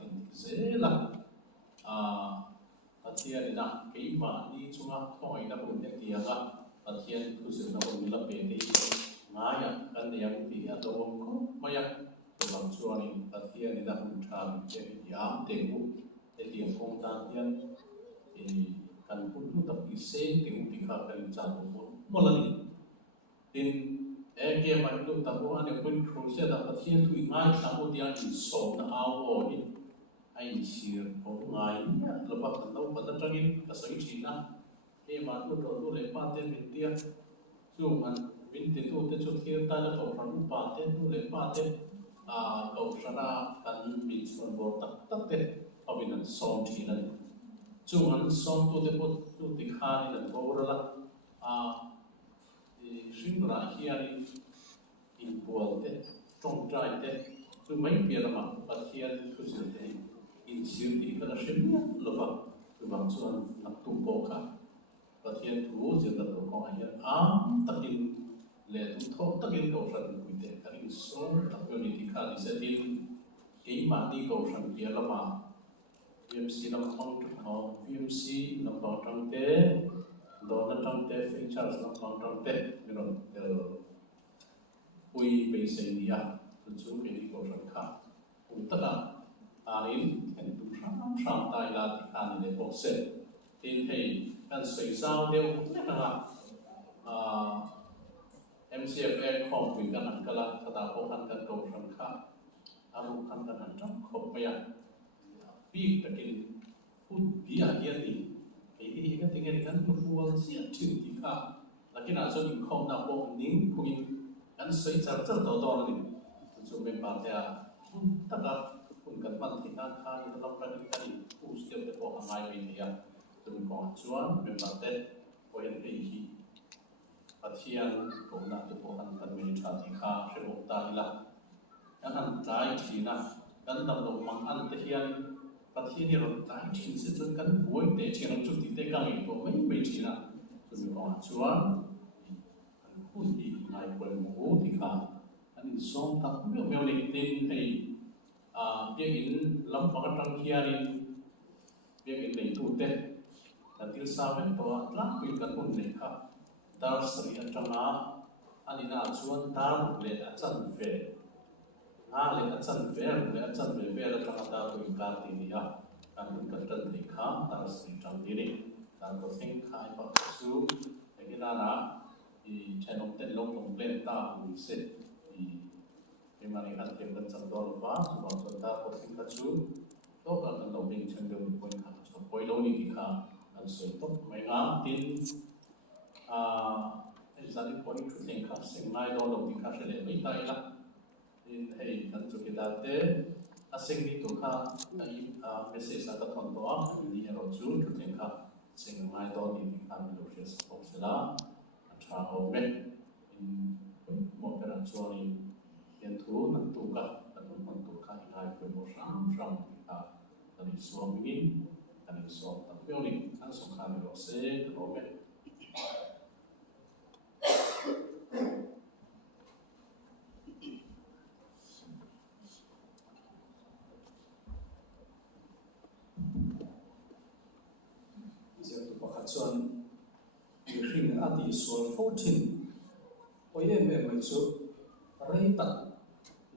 tin thế là thiên na cái mà đi chung á thôi na cũng thế thì thiên cứ sự nó cũng là về đi ngài cái này cũng thì đâu có mà làm cho nên thiên na cũng tham chế giảm tiền cái tiền công ta thiên thì cần cũng tập cái sen tiền cũng bị khá cần trả một lần tin cái mà chúng ta có anh cũng không sẽ là thiên tụi ngài tham một tiền sống là áo oi ai xìa ông ngài là bắt đầu bắt đầu trăng cái sợi chỉ na cái mà tôi lấy ba tên mình tia chung anh mình thì tôi cho thiên ta là cầu phần ba tên tôi lấy ba tên cầu sana cần mình xuân bồ tắc tắc tên ở bên anh song chỉ này chung anh song tôi thì khai là tôi là sinh ra khi anh in buồn tên trong trai tên tôi mấy việc mà bắt thiên tôi xử thế in siêu thì cái là sinh là vậy tôi bằng chuan nằm tung bộ cả và thiên thủ chỉ là tôi có ai tất in lệ tung thốt tất in cầu thần quy định cái in số tất nhiên thì khai đi sẽ tin cái mà đi cầu thần kia là mà VMC làm phong trúc họ VMC làm phong trăng tế đó là trăng tế phê charge làm phong trăng tế rồi quy bề xây đi tôi chú cái đi cầu thần khác cũng tất cả in thành tụ sang tai là thì anh để bóc xét tin thì kan soi sao đều thế nào MCFA không bị kan ăn kala kata ko kan kan cầu sang khác aru kan kan ăn trong không phải bị takin pun dia thì cái tiếng kan ku fual sia chữ thì khác lakin aso ni không na ko ning ku kan soi char char to ni so me pa ta tất cảคุณกันมันที่นั่นข้าที่เราประดิษฐ์กันผู้เชี่ยวชาญพอหายไปเนี่ยจนก่อนชวนเป็นมาเต้พอเห็นไอ้ที่ปัจจัยของนักที่พอหันกันมีชาติข้าเชื่อมตาอีละยังหันใจที่นะกันดำรงมังอันเทียนปัจจัยนี้เราใจที่สุดจนกันป่วยแต่เชื่อจุดที่เตะกันอีกตัวไม่ที่นะจนก่อนชวนคุณดีนายคนโม้ที่ข้าอันนี้ส่งตักเมื่อเล็กเต็มให้dia in lam pakatang hiarin dia in nei tu te natil saben to atlang pin kan hun nei kha dar sari atanga anina chuan dar le achan ve nga le achan ve la tanga da tu in kar ti ni kan hun kan tan nei kha dar sari tang ti ni dan to sing khai pa su egina na I channel te long complaint ta hu se cái mà anh thêm cần chăm đo và chúng chúng ta có thể cắt chú tốt là cần đầu mình chân đường quên khá cho quay lâu đi thì khá anh sẽ tốt mấy ngã tin gia đình có những chuyện khác sinh mai đó đầu thì khá sẽ để mấy tay lắm nên thầy cần chụp cái đá tế sinh đi tụ khá ấy message là các thằng đó đi ở chú chuyện khác sinh mai đó thì khá mình được sẽ tốt sẽ là trả hậu mẹ một cái là cho nên yang tu nak tukar dan membentukkan ilai pembosan kita dari suami dari suami tapi orang langsung kami rasa terobek Siapa pakatuan yang adi soal 14 oyeh memang itu rita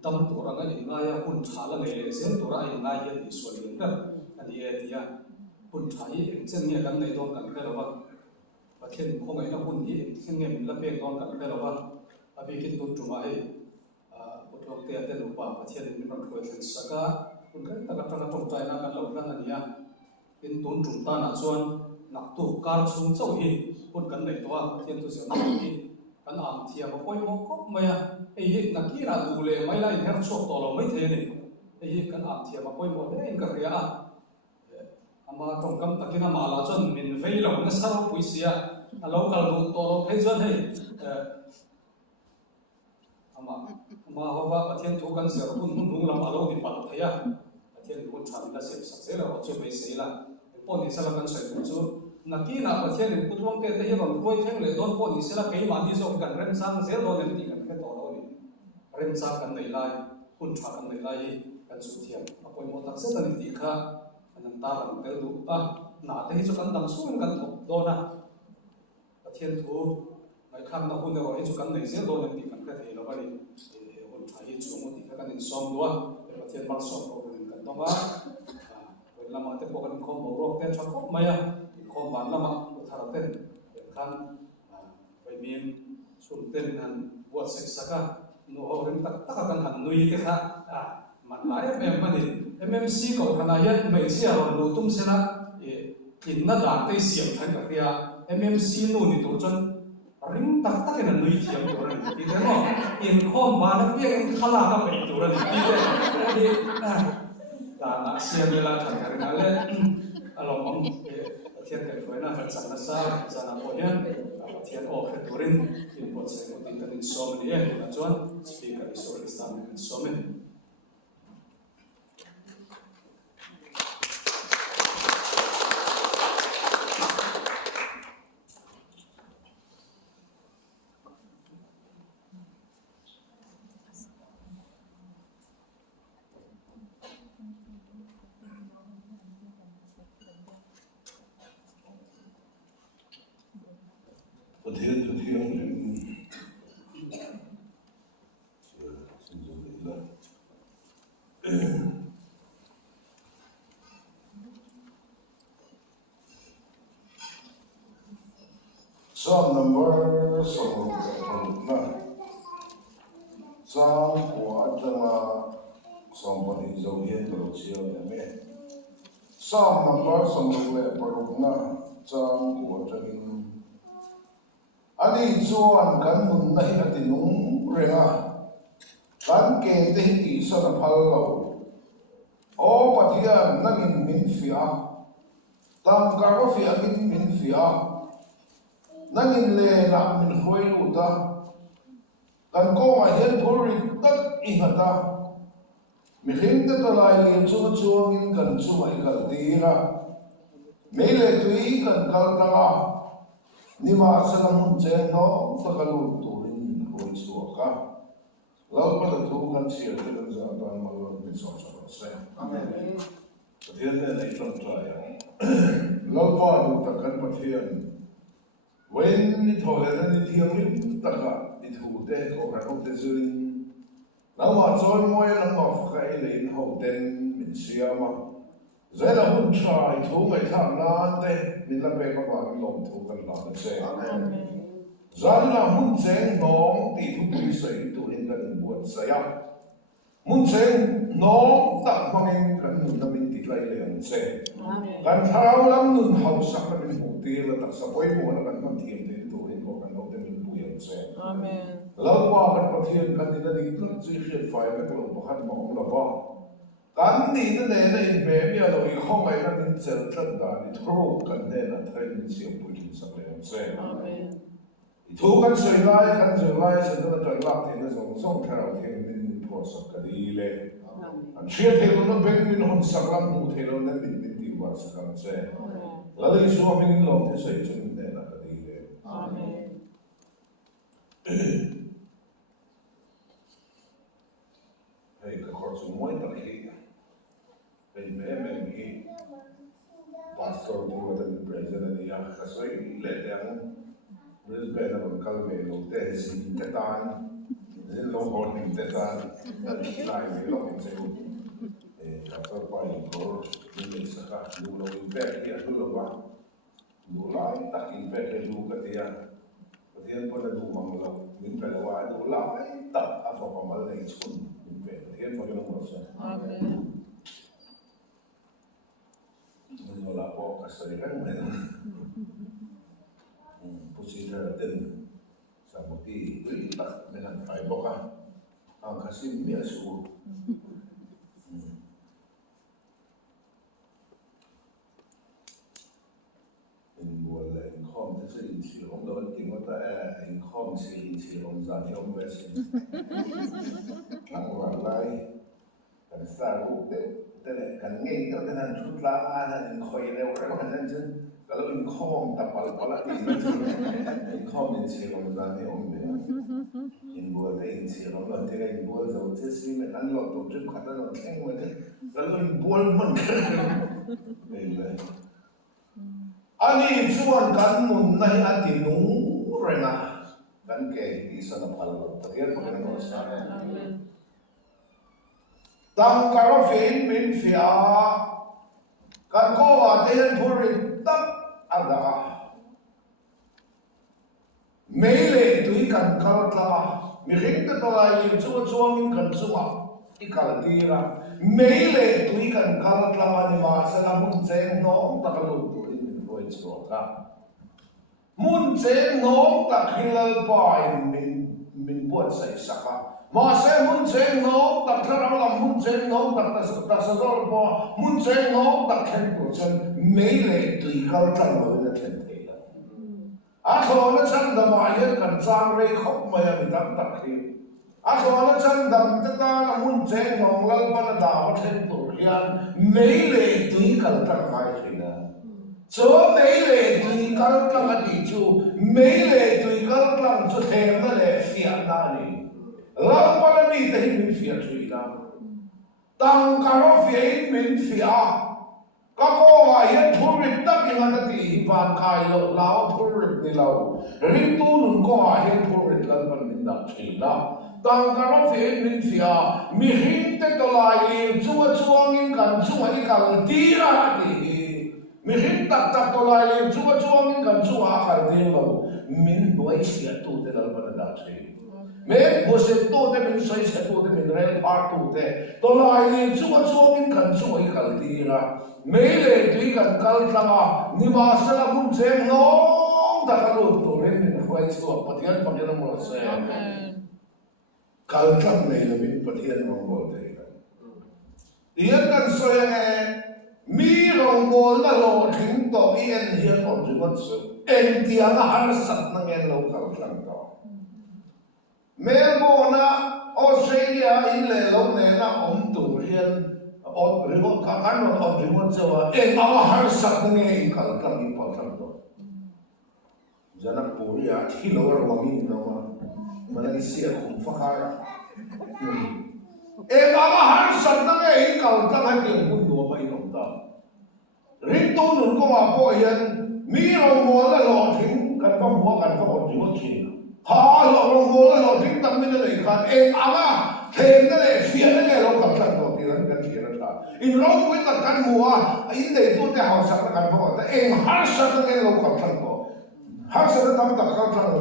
dam tora nga ingaya hun thala ngai le zen tora ingai hian ni sual ling dar ani dia hun thai eng chen nge kan nei don kan khelawa pathen khomai na hun hi eng nge min la pe don kan khelawa abi kin tun tuma ai potlok te ate lupa pathen ni ron khoi thlen saka hun kan ta ka tong tai na kan lo ran ania in tun tum ta na chuan nak tu kar chung chau hi hun kan nei towa pathen tu se na hi kan am thia ma koi mo kop maya ei nakira dule mai lai her chok to lo mai the ni ei kan am thia ma koi mo le in ka ria ama tong kam takina mala chon min vei lo na sar puisia a local du to lo phei zon hei ama hova pathian thu kan ser hun nu lam alo ni pat thaya pathian du than la se sak se la chu mai se la po ni sala kan sai chu nakina pathian ni putlong te te hi ron koi theng le don po ni sela kei ma ni so kan rem sang se do ne ti kan khe to lo ni rem sang kan nei lai hun tha kan nei lai kan chu thiam apoi mo tak se tan ti kha anam ta ram tel du na te hi chu kan dam suan kan thok do na pathian thu mai kham na hun ro hi chu kan nei se do na ti kan kha thei lo bani on thai hi chu mo ti kha kan in som do pathian mal som ko kan to ba wen lama te po kan khom mo ro te chha khop mai khom ban lama ko thara ten kan bai min sun ten han buat seksaka no horin tak tak kan han nui te kha man lai MMC ko khana yan mai sia ro lu tum sela in na da te siam than ka ria MMC no ni to chon ring tak tak na nui thiam to ran ti te mo in khom ba na pe in khala ka pe to ran ti te ta na sia me la than ka na le along om thian kai foi na fa sang na sa na po yan thian o khe turin in pot se ko tin kan so ni na chuan speaker so istam kan so men Psalm number Psalm của Psalm bani dấu hiền đầu chiều amen. Psalm number Psalm lệ Psalm của ani chuan kan mun na hi atinung renga kan ke te hi sa na phal lo o pathian nangin min fia tam ka ro fia min fia nangin le na min hoi lu ta kan ko ma hian thuri tak i hata mi hing te to lai li chu chuangin kan chu ai kal tira me le tui kan kal ta ni ma sa mun che no ta kalu turin hoi chu ka lau pa tu kan sia te kan za dan ma lo ni so se amen pathian ne nei tron trai lau pa du ta kan pathian when ni thole na ni thiam ni ta ka ni thu te ko ra ko te zuin lau ma choi moi na ma fa kai le in ho ten min sia ma zai la hun trai thu mai tham na te ni la pe ka ba lom thu kan la na se amen zan la hun cheng nong ti thu pi sai tu in kan buat saya mun cheng nong tak mangin kan nun na min ti lai le an se kan thau lam nun hau sak na min hu ti la tak sa poi mo na kan kam thiam te tu in ko kan lo te min pu yan se amen lo wa kan pathian kan ni na ni tlak chi khia fai me ko lo khat ma om la wa kan ni na ne na in ve mi lo I khong ai na min chel tlat da ni thro kan ne na thai min siam pu kin sak le an se amen thu kan sei lai kan je lai se na tan lak te na zong zong thao theng min po sak ka di le an chia the no ben min hon sak lam mu the no na min ti wa sak kan se la dei so min lo te sei chen ne na ka di le amen hey ka khor su moi ta ki ben me mi pastor tu ta ni president ni ya ka sai le dang Brisbane on kalme lo te sin te tan ni lo hon ni te tan lai ni lo ni se ka so pa I ko ni sa ka lu lo in pe ya lu lo wa lu lai ta in pe ke lu ka ti ya pathian po na du mang lo min pe wa du lai ta a fo pa mal nei chun min pe pathian po na mo sa amen ni la po ka sa ri kan me pusira ten sa muti ita dengan fai boka ang kasim biasu in bola in khom te se in si long do ting ta in khom si in si long za ni om besin ang wa lai kan sa ru te kan ngei ta kan chut la ana in khoi le wa kan nan chen kalau in khom ta pal in khom in si long za ni om be in bola in chỉ nó là thế cái bùa rồi chứ xí mình ăn lọt tổ chức khát nó khen mà thế cái lời bùa mình vậy vậy ani chuan kan mun nahi ati nung renga kan ke ti sana phalo pathian pakan ko sa tang karo fein min fia kan ko wa ten thurin tak aga meile tui kan kaltla mi ringta tolai li chuang in kan chuwa ikal tira meile tui kan kaltla ni ma sana mun cheng no takalu turin roi chuka mun cheng no takhilal pa min buat sai saka ma se mun cheng no taklar la mun cheng no tak sador pa mun cheng no takhen ko chen meile tui kaltla no na thlen Ako chan dam ayan kan chang rei khop maya bitam takhi. Ako chan dam tata na mun cheng nong lal pa na da then tur hian meile tui kal tak mai thina. So meile tui kal tak ati chu meile tui kal tak chu them na le fia na ni. Lal pa na ni te min fia chui na. Tang karo fia min fia. Kako ayan thurit tak ingat ati iban kai lo lao thurit ni lao rintu nun ko ayan thurit lan pan minda chila tang karo fe min fia mi hinte to lai chuwa chuangin kan chuwa ikal tira ati mi hin tak tak to lai chuwa chuangin kan chuwa akal tira lo min boy sia tu te lan pan da chila me bose to te min sai se to te min rel part to te to lai chuwa chuangin kan chuwa ikal tira meile tui kan kal tlanga nima sala mun cheng no ta ka lo to ren min khwai chu pathian pakian mo se kal tlang nei la min pathian mo mo te ian kan so yang mi rong bol na lo thing to ian hian on ju got so en tiang har sat na ngen lo kal tlang to Melbourne Australia in le lo ne na om tu hian और रिमोट का कान और रिमोट से वो एक आवाज़ हर शब्द में एक कलकत्ता में पहुंचा तो जनकपुरी आठी लोअर वमी नवा मैंने इसी एक फकाया एक आवाज़ हर शब्द में एक कलकत्ता में क्यों बुन दो भाई नोटा रिंटो नुनको वापो यान मीरो मोला लॉटिंग करपा हुआ करपा और रिमोट चीना हाँ लोगों मोला लॉटिंग तब में नहीं खान एक आवाज़ खेलने ले फिरने ले लोग कलकत्ता तो तीन कर किया in road with the kan mua in the do the house at the kan po the em har sa the lo ka than ko har sa the tam ta ka than ro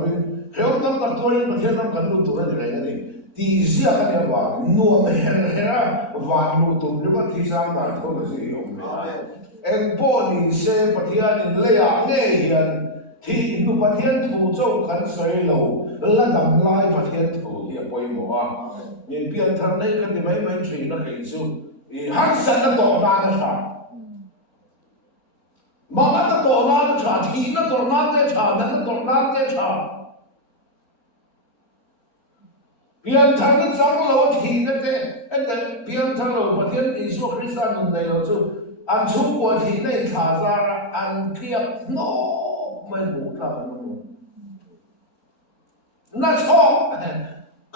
kheu tam ta to in pathian tam kan lu tu ra de ni ti zia ka ne wa no me hera wa lu tu ni ba ti sam da tho le si yo en po ni se pathian in le ya nge hian thi nu pathian thu chau kan sai lo la dam lai pathian thu hi poi mo wa ni pian than nei ka ti mai mai thri na ke chu har san na to na na cha ma na to na na cha thi na to na te cha na to na te cha pian than na chang lo thi na te en te pian than lo pathian Isu Christa nun dai lo chu an chu ko thi nei tha za ra an kiap no mai mu ta no na cho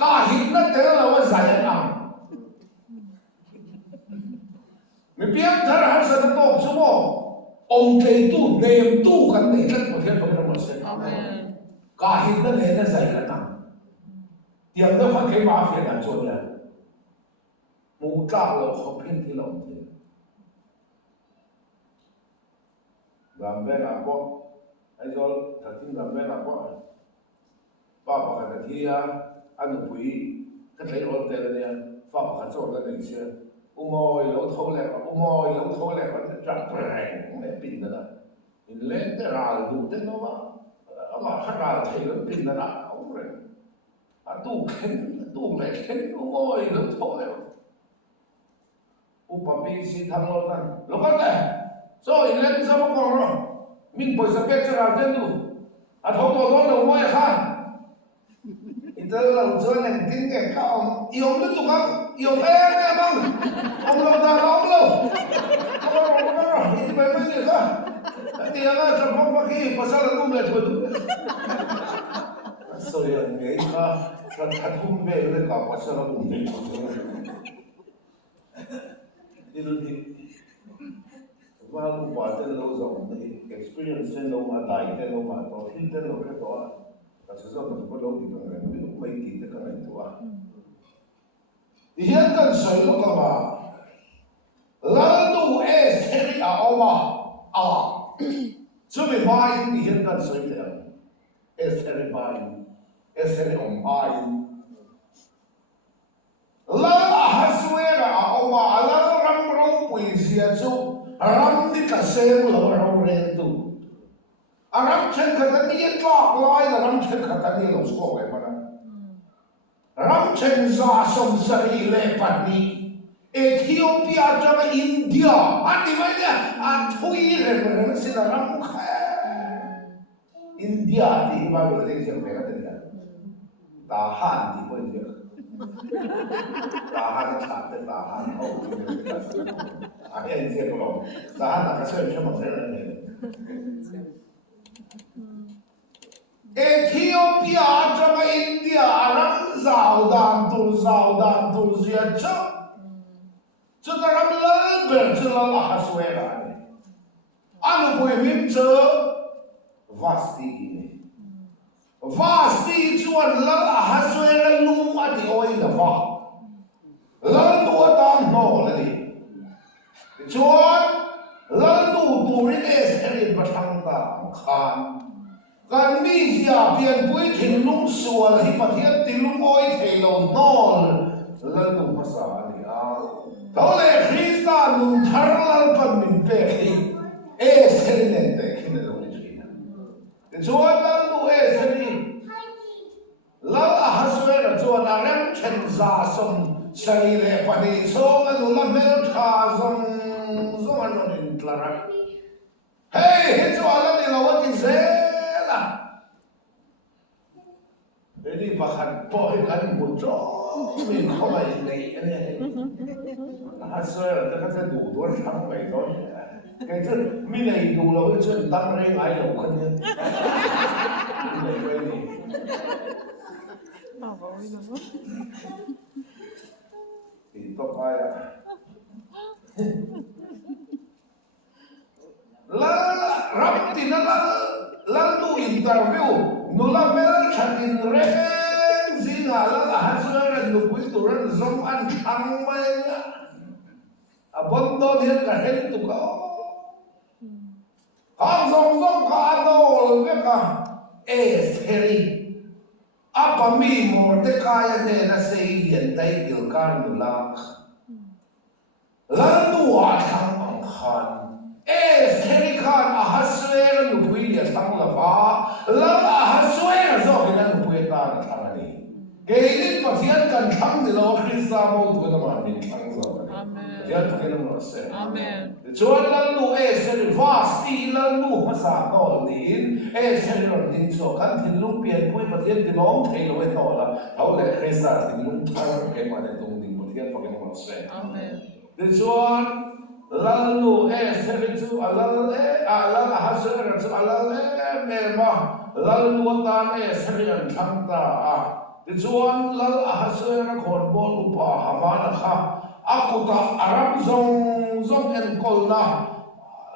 ka hin na te lo wa zai na mi piang thar har sa to chu mo ông cây tu nem tu kan nei kan ko thian ko na se amen ka hin na ne na zai kan na tiang da phan ke ma phian an chon ya mu ta lo kho phen thi lo thi gam ve na ko ai zo tha tin gam ve na ko pa pa ka thi ya an pui ka thai ol te le ya fa pa ka cho da nei se umoi lo thô lẹ vẫn chặt rèn để pin đó lên cái rào đủ thế nó mà khác rào thì nó pin đó ông rồi tu lại khen umoi lo thô lẹ upapi si thằng lo tan lo cái này rồi lên sao mà còn rồi mình phải sắp xếp rào trên đủ thâu to đó đầu môi ha itu lo jual yang tinggi kau iom itu tukang iom ni bang om lo dah om lo itu memang ni kan nanti yang ada terpaksa pasal itu boleh tu so yang ni thật không về được cả quá sao nó cũng về đi và lúc qua tên lâu rồi thì experience tên lâu mà đại tên lâu mà to khi tên lâu cái to và sử dụng một cái lâu thì còn người biết mấy kỳ tên cái này to hiện cần sử dụng cái mà lần đầu seri à oma à chứ mình mai thì hiện cần sử dụng seri mai seri mai lần haswera à oma lần ram rong pui sia chu ram đi cả xe lâu rong ren tu ram chen khát đi cái trọc lại là ram chen khát đi lâu số vậy mà ram chen za som sari le pani Ethiopia cho India anh đi vậy nhá anh thui rồi mình xin là ram India thì bao giờ đến giờ về cái gì ta han thì bao giờ ta han chặt đến ta han hậu anh em xem không ta han là cái sự cho mọi người này Ethiopia cho India ram giàu đàn tu diệt cho ta ram lớn bền cho là Ahasuera này anh bùi miếng chớ vasti chuan lal Ahasuera lum ati oi la va lal tu tam no la di chuan lal tu rin erin bathang ta khan kan mi zia pian pui thing lung sual hi pathian tilung oi theilo nol lal tu masa ani a tole Krista nung tharlal pan min pe khi erin te khi lo ni thina chuan lal tu erin lal Ahasuera chuan a rem chen za som sari le pani so anu la mel tha zong an in tlara hey he chuan la ni lo wa ti zela ini bakhan po kan mu cho min kho mai nei ani Ahasuera ta ka du do tham mai do cái chứ mi này đủ là cái chuyện tăng lên ai đâu cần nhá này cái gì thì có ai à la rap tin la tu interview nu la mel chatin re zinga la Ahasuera nu quý tu ran zong an thang mai a bondo dia ka hel tu ka Ang zong ka ano veka seri apa mi Mordecai ne na sei yen dai gil kan dulak landu a thang ang khan seri kan Ahasuera nu pui dia thang la va lang Ahasuera zo ke na pui ta na thang ani ke ni pathian kan thang ni lo Krista mo tu na ma ni thang zo amen ya tu ke na mo se amen chuan lan nu seri vasti lan nu masa tol din seri ron din so kan thin lung pian pui pathian ti nom thei lo e to la au le Krista thin lung thar ke ma ne tung ding pathian pa ke mo se amen de chuan lan nu seri chu alal Ahasuera chu alal me ma lan nu ta seri an thang ta a de chuan lal Ahasuera khon bol upa hamana kha akuta aram zong en kolna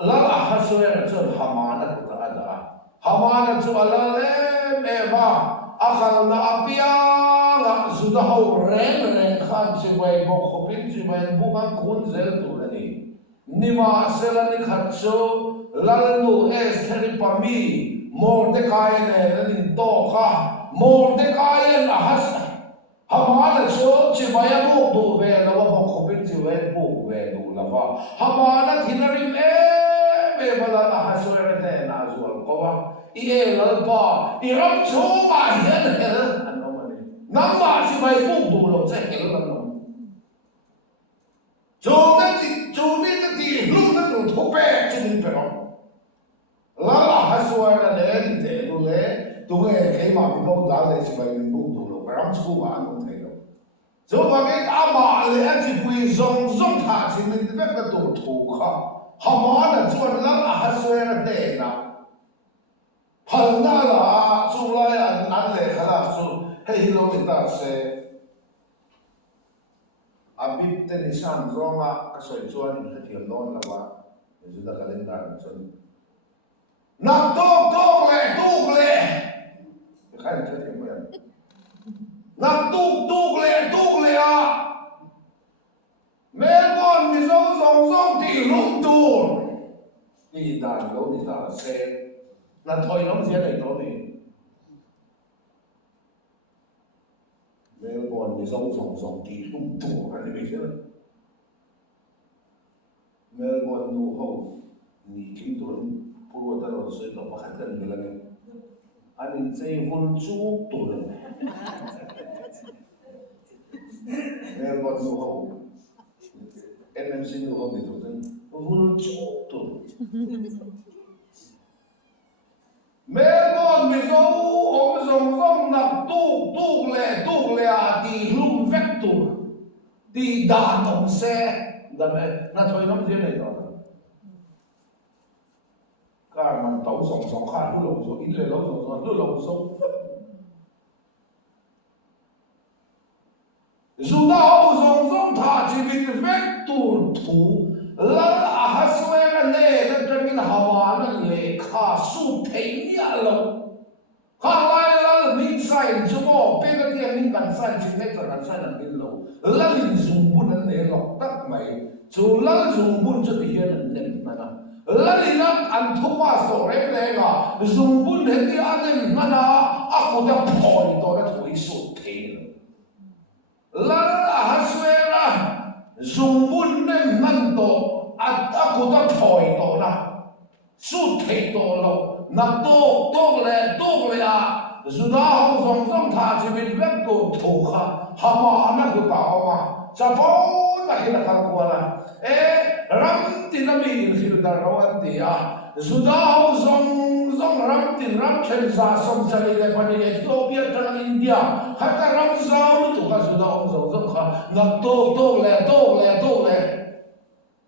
lal Ahasuera chu hamana kuta ada hamana chu alal eva akal na apia na sudaho ren khan chibai bo khopin chibai bukan kun zel tu ani nima selani khatso lal nu seri pami Mordecai ne ni to kha Mordecai hamana cho chibaya bo do ve la ba khopin chibai bo ve do la va hamana thinarim be bala Ahasuera ne na zual ko ba i lal pa i ram cho ma hian namba chibai bo do lo che hel la no cho mi ti lum na no thope chin pe no la Ahasuera ne ni te do le tu nge ke ma bi no da le chibai bo do lo ram chu ba no te lo zo ba ke ama le a chi pui zong tha chi min te ka to thu kha hamana chuan la Ahasuera te na phal na la chu lai an le khala chu hei lo ni ta se abit te ni san ronga ka soi chuan in thiam non lawa ni da calendar chon nak tok le khai ni thiam ya nak tok le a Melbourne mi zong ti lung tur ti dan lo ni ta se na thoi nong sia nei to ni Melbourne mi zong ti lung tur ka ni bi se Melbourne nu ho ni king tur pu ta ro se to pa khat kan ni la ni anin sei hul chu tur Melbourne nu ho MMC nu ho ni tur hul chu tur Melbourne mi zong nak tuk le a ti lung vek tur ti da nong se da me na thoi nong sia nei to ka man tau song kha lu lo so in le lo so lu lo so Zuda ho zong tha chi bit vek tur thu la a haswe ga ne da tangin hawa na le kha su thei ya lo kha lai la min sai chu mo pe ga ti min kan sai chi ne kan sai na bin lo la lin zum bun na le lo tak mai chu la zum bun chu ti hian nen na la lin an thu pa so re le ga zum bun he ti an na na a ko da phoi to na thui su thei la a haswe ra zum bun nen man to at ako da thoi to na su thei to lo na to le a zuda ho zong tha chi bin vek to tho kha ha ma na ko ta ma cha po ta hi na ka ko na ram ti na mi in khil da rawan ti a zuda ho zong ram tin ram chen za som chali le pani Ethiopia ta India ha ta ram zau tu ka zuda ho zong kha na to le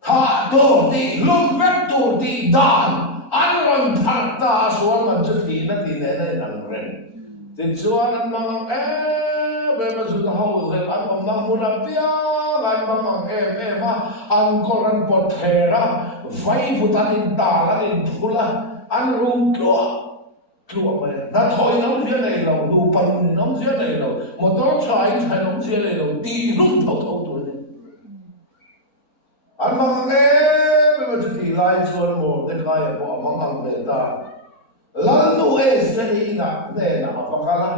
Tha to ti lung vek to ti dan an ron thak ta sual man chu ti na ti ne nei nang ren ti chuan an mang be ma zu ta ho ze an mang mu na pia an mang ma an koran pot thera vai putan in ta la in phula an rum tlua ma na thoi nong sia nei lo lu pan nong sia nei lo motor chai nong sia nei lo ti lung thau tu An mang me ma chu ti lai chuan mo de kai po mang ve ta lan nu se ni na ne na fa kala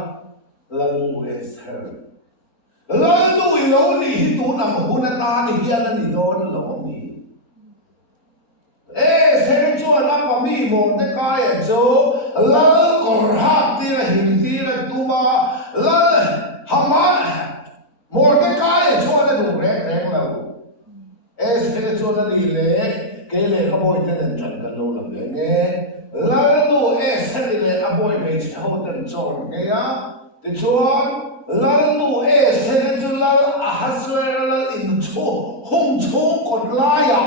lan nu her lan nu I lo ni hi tu na hu na ta ni hian ni don lo ni se chuan na pa mi mo de kai cho lan kor ha ti la hin ti la tu ma lan ha ma mo de kai chuan na du re la se cho na ni le ke le ka boy ta den chan ka lo la le ne la tu se ni le a boy me chi ho den chon ke ya ti chuan la tu se ni chu la a ha swe la in chu hung chu kot la ya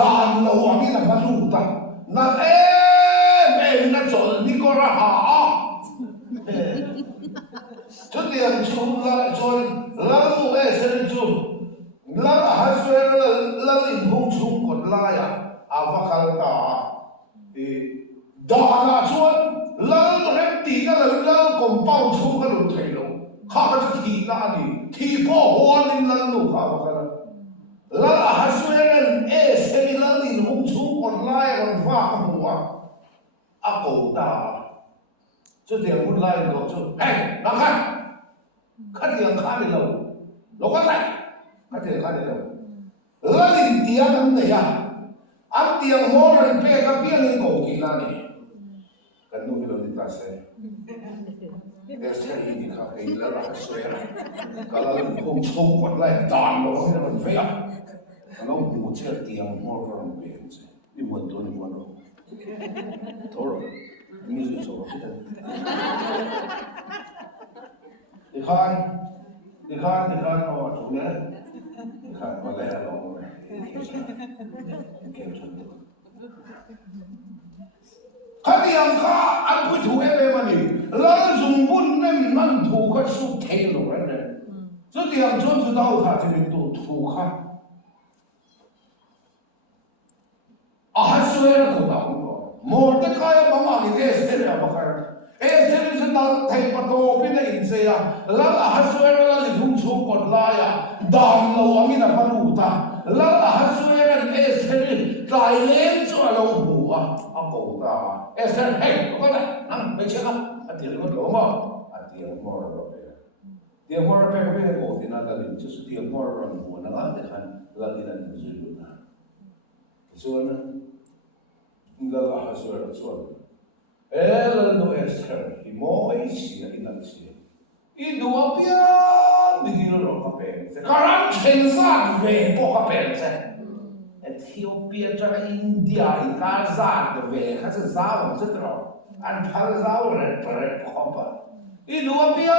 dan lo wa ni na ma lu ta na me na chol ni ko ra ha a chu ti an chu la chon la tu se ni chu la haswe la in hung chung kot la ya avakal ta da na chuan la rem ti na la compound chung ka lu thei lo kha ka thi na ni thi po hon in la nu kha ka la haswe se ni la in hung chung kot la ya kon fa ka huwa a ko ta chu ti mun la ko chu hey na kha ti kha ni lo ka tai ka te ka le la lin tiang an ne ya an tiang ho ran pe ka pian in ko ki na ni kan nu hilo ni ta se se hi ni ka ke la la so ya ka la lin hong chong kwat lai dan lo ni man fe ya ano mu che tiang ho ran pe se ni mo to ni mo no toro ni zu so Di khan o tu ne di khan ma le lo ne ke chun khati ang kha an pui thu e ma ni lal zum bun nem nan thu kha su thei lo ra so tiang chon chu dau tha chi tu thu kha a ha su ra ko da ko Mordecai mama ni Esther abakar Esther se na thai pato pe na in se ya la ha su ra la li thum chu pot la ya dam lo ami na panu ta la ha su ra Esther tai len chu lo bu a ko da Esther hey ko da nang pe che ka a ti lo lo ma a ti mo ro pe ti mo ro pe pe ko ti na da li chu su ti mo ro mo na la de khan la di na ni zu na so na ngala hasura chuan ela no Esther i moi sia ina sia i dua pia mi ro ka pe se karam chen sa ve po ka pe se Ethiopia tra India i ka za ve ka se za lo se tro an phal za re pre po pa i dua pia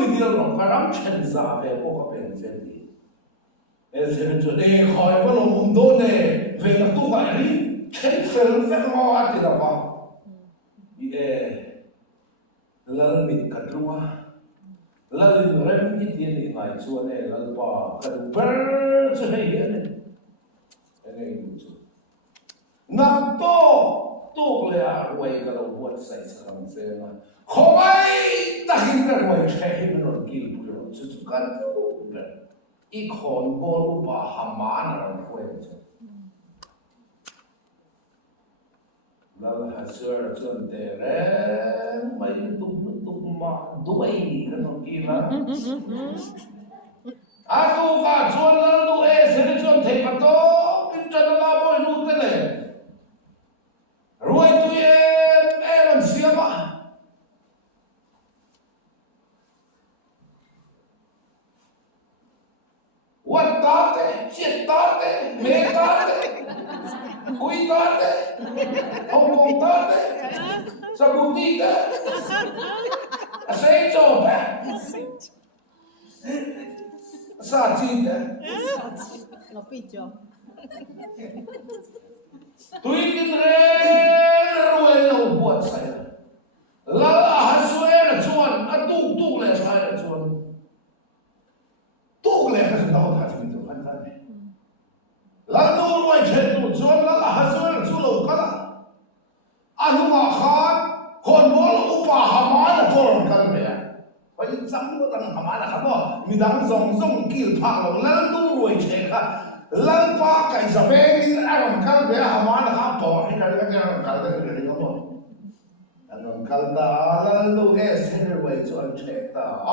mi ro karam chen sa ve po ka pe se di Esther chu e khoi ko lo mundo ne ve na tu ka ri Chen film vek mo ati da ba. Lal mit kadrua. Lal rem it yen ni ngai chu ne lal pa kadu ber chu hei yen. Ene chu. Na to le a wei ka lo buat sai sang se ma. Khoi ta hin ka wei che hin ro kil pu ro chu kan tu. I khon bol ba hamana ro khoi chu. Lal hasur chun te re mai tuk ma duai kan ki na atu ka chun lal du e se chun te pa to kin chan la boy lu te le ruai tu e ran sia ma wat ta te chet ta te me ta te Cuidate, comportate, sabutite, aceitope, sagite, lo piccio. tuikin ruelo buat saya. Lala hasuera chuan, atuk le saya chuan. Tuk le kasi daw tayo dito kan kami. Lalu luai cendu jual lala hasil jual kala, anu makan konbol upah hamana forum kan ya, bagi sambil tang hamana kamu midang zong kil pak lalu luai ceka, lalu pakai sabengin aram kan ya hamana apa ini dari yang kalau dari kamu, anu kalau lalu esir luai jual ceka,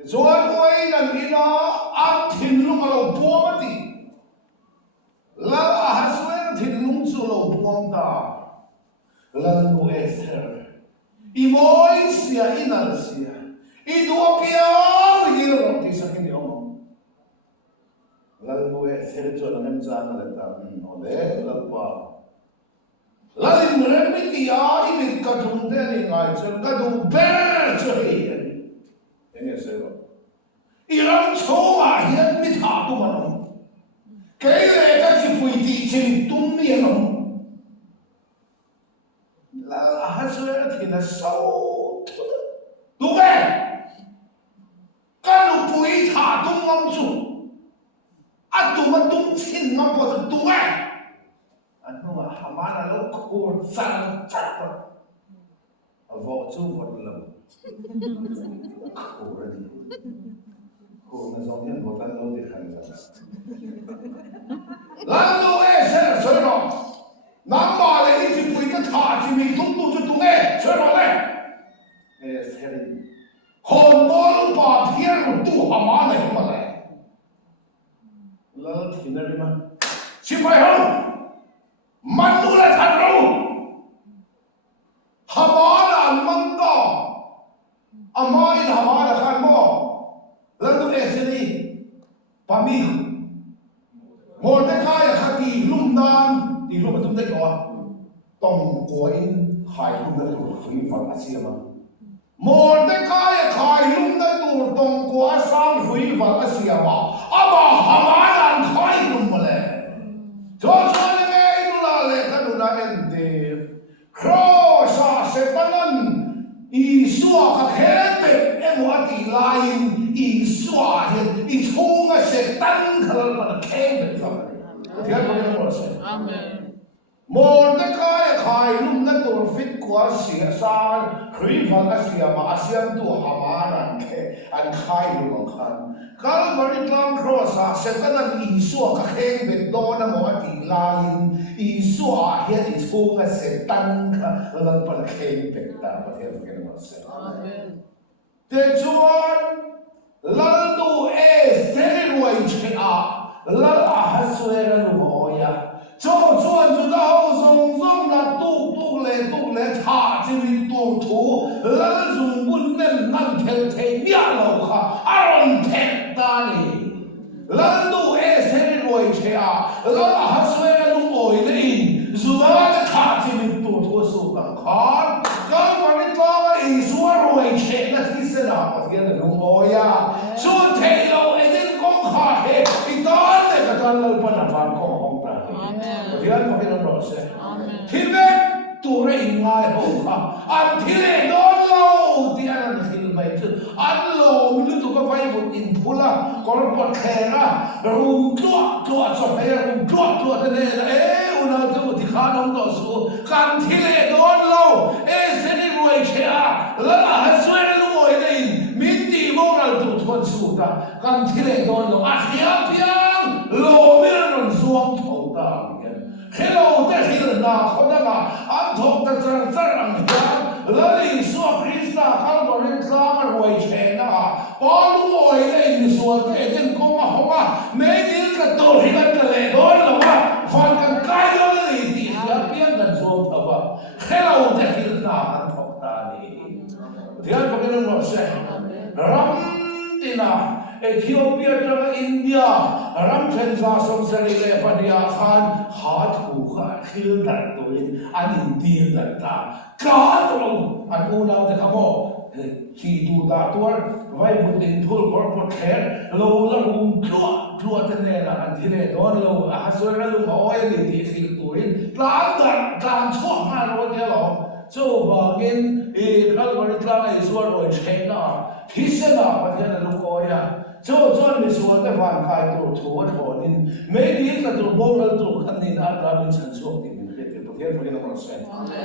jual luai nanti na atin lu kalau buat mati. Lala hasuen tin lung sulo puangta lalu Esther imoy sia inal sia idua pia begini roti sakini omong lalu Esther jual nem jana leta ode lalpa lalu meremiti ya ini kadung teni ngai cer kadung ber ceri ini saya iram choa hian mitha tu manong cái này các chị bùi thị trình tung miệng không là hát sơ thì là sâu đúng không các lúc bùi thả tung ngâm chủ tung mà tung xin ngâm vào được đúng không nó là hàm á là lúc khổ sang chắc rồi vợ chú vật lầm khổ rồi khổ là giống như một tan lâu thì hành ra lalu Esther soi rồi nắm bà lại đi chụp cái thả chỉ mình tung tu cho tung nghe soi rồi đấy Esther hồn bol bà thiên một tu hàm á này mà lại lalu thì nơi mà chỉ phải không man tu lại thật đâu hàm á là măng to amai là hàm á là khan mo lalu Esther đi bà mi Mordecai khati lum nan ti lum tum dei ko tong ko in khai lum na tu fui fang asiama Mordecai khai lum na tu tong ko sang fui fang asiama aba hamalan khai lum male cho le ngai nu la le ka nu na ente kro sa se panan Isua ka khete emoti lain Isua hian ichunga se tan khalal pan kheng ka thian ko ni mo se Amen. Mordecai khai lum na tur fit kwa sia sa khri van asia ma asiam tu hamanan ke an khai lu khan Calvary Clam Cross a setanan Isua ka kheng bet dona mo ati lain Isua hian ichunga se tan khalal pan kheng bet ta pathian ke mo se Amen. Te chuan laldu e teroi chea lal a hasuera lu hoya cho chuan chu da ho zong zong na tu le tha chi mi tu thu lal zung bun nem nan thel the nya lo kha aron the ta ni laldu e teroi chea lal a hasuera lu oi le in zuwa ta tha chi mi tu thu su ka khan ka ma ni ta i suwa roi che na ti se na pa ge na lu hoya chu the lo e din kong kha he i ta ne ka kan lo pa na pa ko Amen. Diyan ko kinong se. Amen. Tibet ture ingay ho ka. At tile don lo diyan ang hilmay tu. At lo minuto ka pa yung inpula korpot kera. Rum tua so kaya rum tua tene una tu di kanong do su. Kan tile don lo seni ruay siya. Lala haswere lumoy na in. Minti moral tu tuan suta. Kan tile don lo. At hiyang lo meron suwang Hello, that's here now. Kodama, I'm talking to Sarang. Lali suwa Krista, Calvary Clam Roy Chena. Paul Roy in suwa din koma homa. Medil ka to hilan ka le don lawa. Falkan kayo liti. Yapian dan suwa tawa. Hello, that's here now. I'm talking to Diyan ko kinong mo siya. Ramtina. Ethiopia to India, Ramchandra som Sarile Padia Khan, Hard Kuha, Hilda Doin, and Indeed that God, and Una the Kamo, he do that word, why would in full corporate care, low, Cluatanera, and Tine, don't low, Hasurel, oil, he doing, Glan, Swamman, what yellow. So, again, a Calvary Clam is what we check now. He said, but then a look, so John is what the one guy to what for in maybe it's a to bowl to Kanin at Robinson so in the here for him.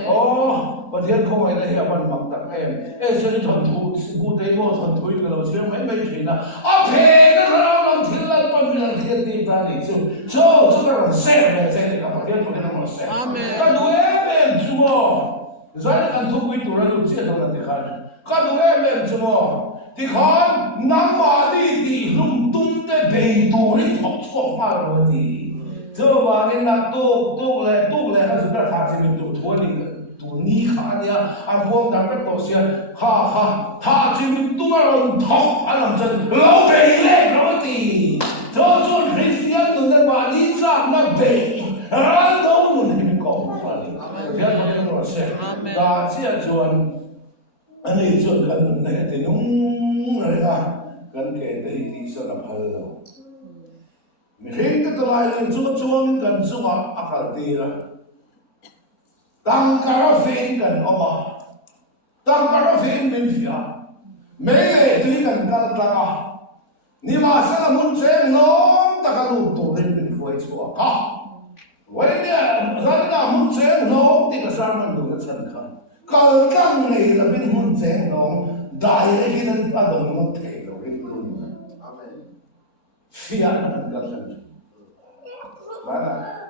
Oh, but here come I hear one mock that as a little to good day more on to it, maybe up here around until I put get the body. So there was seven, up here for him. Amen. But where tomorrow? Zan and took me to run to see on the heart. Cut where tomorrow. Thì con nắm mà đi lung tung để đầy đủ đi học số mà rồi thì giờ mà cái là tu lệ nó sẽ ra thà chỉ mình tu thua đi tu ni khá nha anh buông đặt cái tổ xe ha thà chỉ mình tu mà rồi học anh làm chân lâu đầy lên rồi thì giờ cho Christian tu nên mà đi ra nó đầy anh đâu muốn mình có phải thì anh nói nó sẽ đã chia chuẩn anh ấy chuẩn cần này thì đúng rồi cần kể tới thì sao làm hal đâu mình cái lại thì chuông cần xuống akal tira tăng cả phim cần oma tăng cả phim mình phía mấy lệ tuy cần cần tăng nhưng mà sao là muốn chơi nó ta cả đủ tuổi mình phải chua cả vậy nè ra cái muốn chơi nó thì cái sao mình đủ cái chân không kalau kamu này là bên muốn chơi nó đại cái nên ta đồng nó thể rồi cái luôn phía mình cần làm mana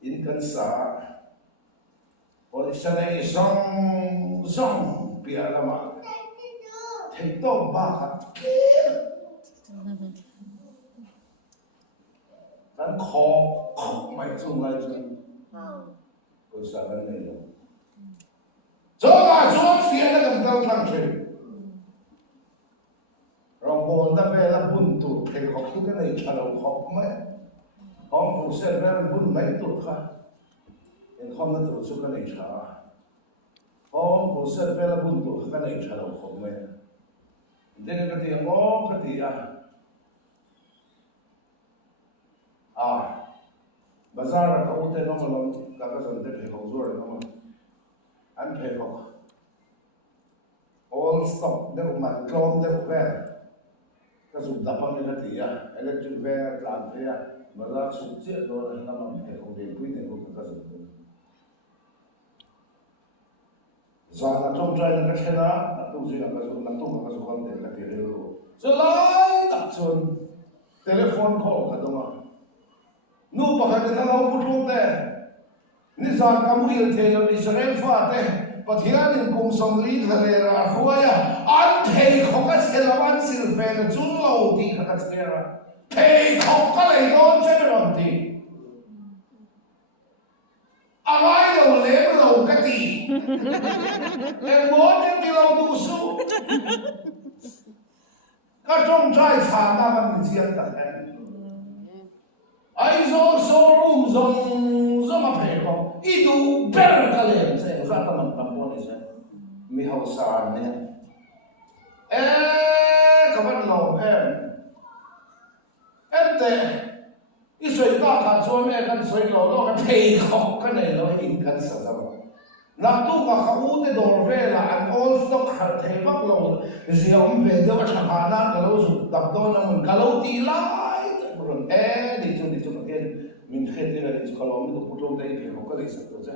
in kan sa or isa na zong pia lama thekto ba kan kho mai chung lai chung ko sa kan nei lo zo fia na kan tang thang chen rong bon da ve la bun tu phe kho tu ka nei chalo kho mai ông phụ xe ra bún mấy tuổi khác, nên không có tuổi số cái này trả, ông phụ xe ra bún tuổi cái này trả đâu không mấy, nên cái tiền ông cái gì bazar là có thể nó mà làm các cái dân để phải học rồi nó mà anh phải học, old stock deuh man tlawm deuh vel ka zum dapang ila tia electric vel tlan thea bazar suk chia do la lamam he ko de pui ne ko ka zum zana trong trai na ka thena tu ji ka zum na tu ka zum kan de ka ti ro so lai tak chun telephone call ka doma nu pakhat na lo putlung te ni zan kamuil thelo Israel fa te pathian in kum som li thale ra huaya an thei khoka selawan sil fe na chun lo ti kha ka chera thei khoka le don che ron ti amai lo le lo ka ti e mo te ti lo du su ka trong trai cha na ban chian ta ne ai zo so room zong a phe ko I du ber ka le se za ta man tam bo ni se mi hau sa ne ka ban lo te I soi ta ka cho me kan soi lo ka thei kho ka ne lo in kan sa za na tu ka khu te dor ve la an all stock khar thei bak lo ziom ve de wa thana na ka lo zu dab do na mun ka lo ti lai ron di chu ken min khet ni la chu ka lo mi to putlong dai ke ko ka le sa to ja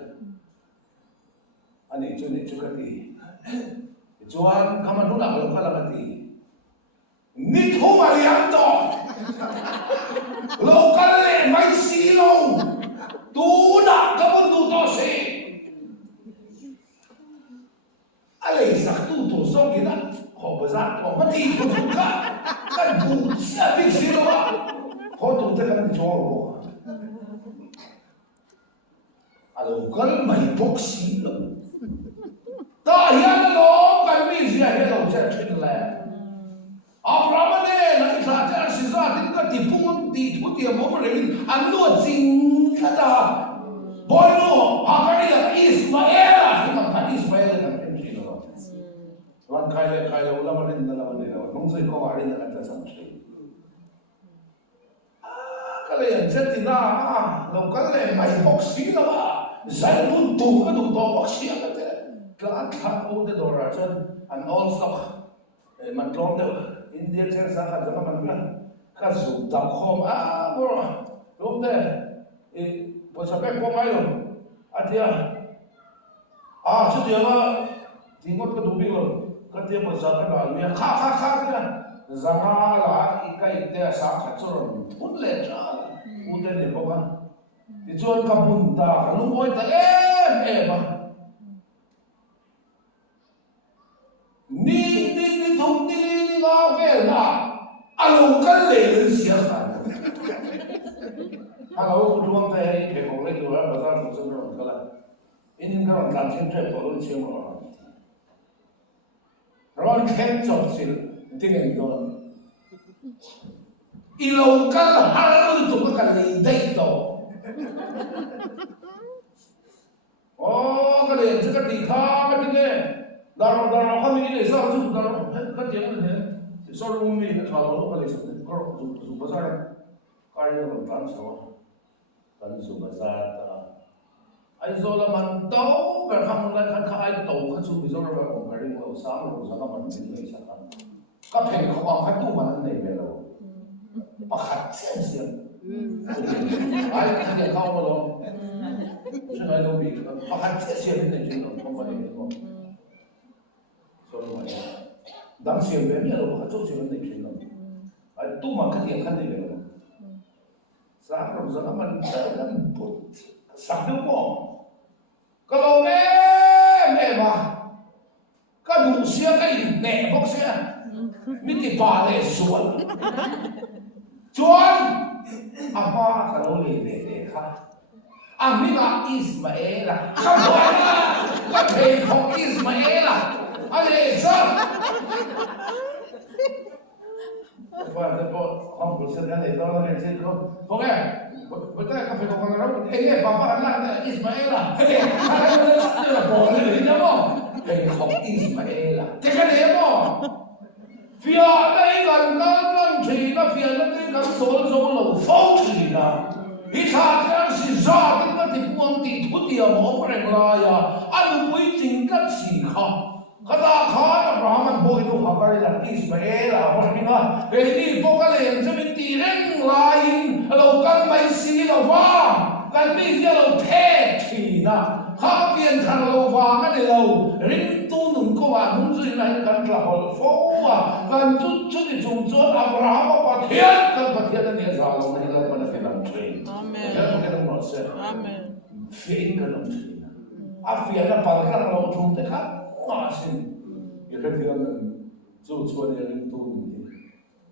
ani chu ka ti chuan ka man huna lo ka la ka ti ni thu ma liam to lo ka le mai si lo tu na ka mun tu to se ale sa tu to so ki na ho ba za ho ba ti tu ka tu sa bi si lo ho tu te kan cho lo alo kal mai bok si lo ta hian lo kan mi sia he lo cha thin la Abraham ne na sa cha si za tin ka ti pung ti thu ti mo re an lo jing ka ta boy no ha ka ni la Ismael hi ma ka Ismael ka tem si lo wan kai le ulama rin na la ne lo nong sai ko ari na ta sam si ka le yan cha ti na lo ka le mai bok si lo zai bun tu ka du to bok si ka te ka o de do ra chan an all stock man tlom de India chen sa ka jama man bla ka zu da khom bo lom de bo sa pe ko mai lo atia chu dia ma ti ngot ka du bi lo ka te bo sa ka la mi kha ka zama la I kai te sa ka choron pun le cha u de ne ko ba ti chuan ka bun ta ka lu moi ta ba ni thum ni la ve la alo kan le len sia ka alo luang ta ai ke ko le du ra ba za mu chen ro ka la in ka ran tan chen tre ko lu chen mo ron ken chop sil ti ngen do I lo kan har tu ka le dai to ka le che ka ti kha ka ti ne daro ka mi le sa chu daro ka ti ne so ru mi ka tha lo ka le sa ko zu ba sa ka ri no tan so kan su ba sa ta ai zo la man to ka kham la kha ai to ka chu bi zo ra ba ko ka ri mo sa ro sa ka man ti le sa ka phe ko ka tu man ne be lo pa khat chen chen ai ka ne ka mo lo是来都比pa khat chen chen ne ju lo ko ba ne ko so lo dang xian be mi lo ka chu chen ne chen lo ai tu ma ka ti ka ne be lo sa ro sa ka man sa kan pu sa de mo ka lo me ba ka du sia ka I ne bok sia mi ti pa le suan chuan apa ka lo le de kha amiga Ismaela ka bola ka pe ko Ismaela ale sa pa de po hom ko se ga le do le se ko ko ga betul ka pe ko ka ro papa anak Ismaela ale ala po le ni mo pe ko Ismaela te ka le mo Phía đây gần con chỉ là phía đây gần số số lẩu phâu chỉ là ít hạt ra chỉ ra cái thì buông thì thút tiền mà ông phải là anh quý chính các chỉ không kada khana brahman boy no hakari la Israel warina ni pokale jami tireng lain lo kan mai si lo wa kan mi dia lo the thi na kha pian thang lo wa nga de lo ring tu nun ko wa nun zui na kan tla hol fo wa kan chu chu ni chung chu Abraham pa thian kan pa thian ni za lo ni la pa na fian train Amen. ya to ke no se Amen. fian kan no train a fian na pa kan lo chung te kha ma sin也可以听他们做错的人都努力。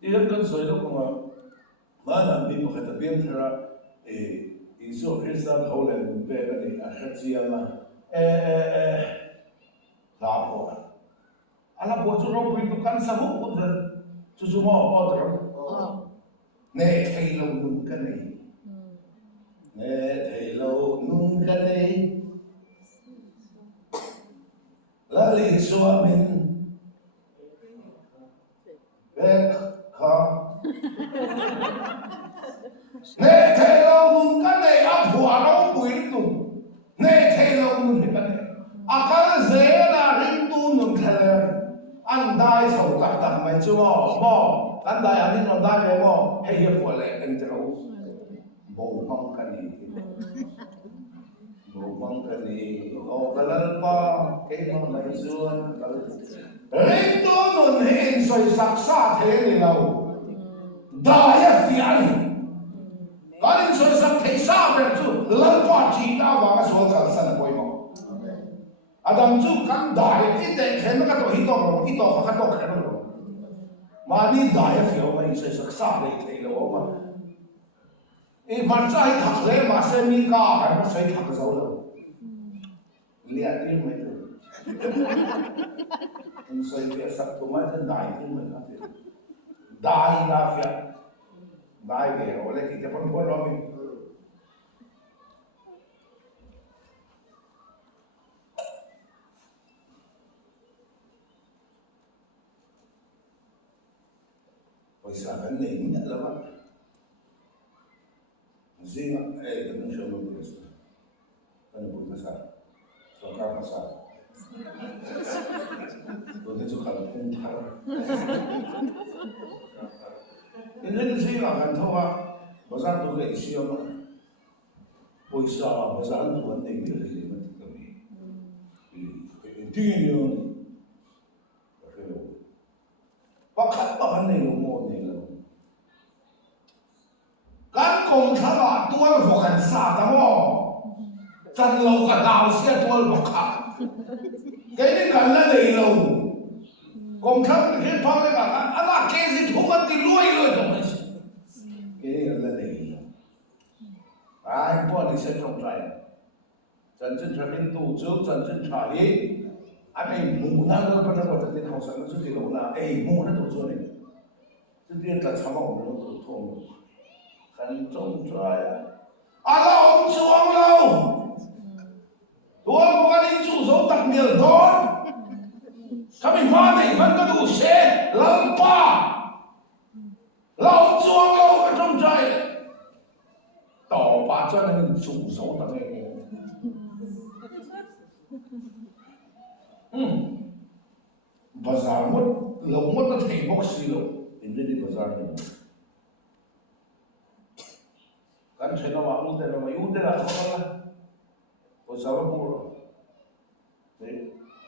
第二跟随的话，马南边不还得边头啊，以前黑山后来别个的啊，黑鸡啊嘛，拉破啊，拉破就让回头干啥不或者就是嘛，包的，那退路弄个呢，那退路弄个呢，那里说明。Ka ne thelo mun kan ne a phua ro pui tu ne thelo mun kan ne a kal ze na rin tu nun khale an dai so tak tak mai chu mo an dai an non dai me mo he ye phua le kan te ro bo mong kan ni bo mong kan ni o kalal pa ke mo mai zuan kal rin tu nun hin soi sak sa the ni lo Daya fiani, kalau sesuatu kisah bertu, lepas cinta bangsa soal sana boy mau. Adam tu kan daya itu kena kata hidup kata kena. Mani daya fiau mani sesuatu kisah itu lo ma. Macam itu tak le masa ni kah, masa itu tak jauh. Lihat ni macam. Sesuatu kisah tu macam daya ni macam. Daya lafia. Dai về rồi lấy thì phân phối lo mình bây giờ vấn đề nhận là vậy riêng cái nó chưa được rồi cái nó cũng sao cho các nó sao rồi cái chỗ khác cũng tháo ini sih akan tahu pasal tu ke siapa, pasal pasal tu kan ini lebih penting. Ini yang, pakat pakan ni lomo ni lo. Kan kong cakap tuan bukan sah tahu, jangan lo kan tahu siapa tuan bukan. Kini kan lah ni lo. Kong cakap ni pakai kan, anak kesi tu kan diluai tu. Ini adalah ini. Ai pun di sana try. Jangan cakap itu jauh, jangan cari. Apa mungkin kalau pada waktu itu kawasan itu di luar, mungkin itu jauh ni. Jadi kita sama orang itu thong. Kan jauh try. Alah orang suang lau. Tuan bukan itu jauh tak mil don. Kami mana iman kadu se lampa. Lau chuang lau ka trong trai tỏ bà cho nên chủ số tầng này bazar mất lâu mất nó thành bốc xì lâu đến đây đi bazar này kan chena ma ute na mai ute la ko la bazar ko ro đấy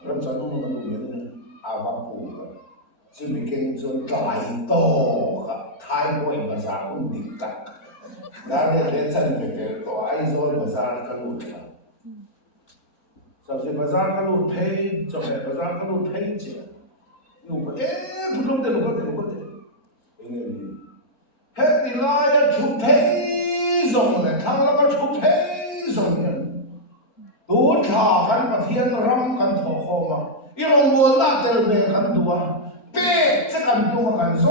ram sa nu nu nu ava puซึ่งมีเก่งจนไกลโตครับท้ายมวยภาษาอุ้มดิกักนั่นเรื่องฉันเป็นตัวไอ้โซนภาษากระลุดครับสับเสียภาษากระลุดเพย์จบเลยภาษากระลุดเพย์เจ้าหนูก็พูดลงเดี๋ยวก็เดี๋ยวนี่เฮ็ดดีไลน์ชุบเพย์ส่งเลยทั้งแล้วก็ชุบเพย์ส่งเนี่ยดูข่าวกันประเทศรำกันถอคอมาอีลงบัวลาเตลเบกันตัว这个多很松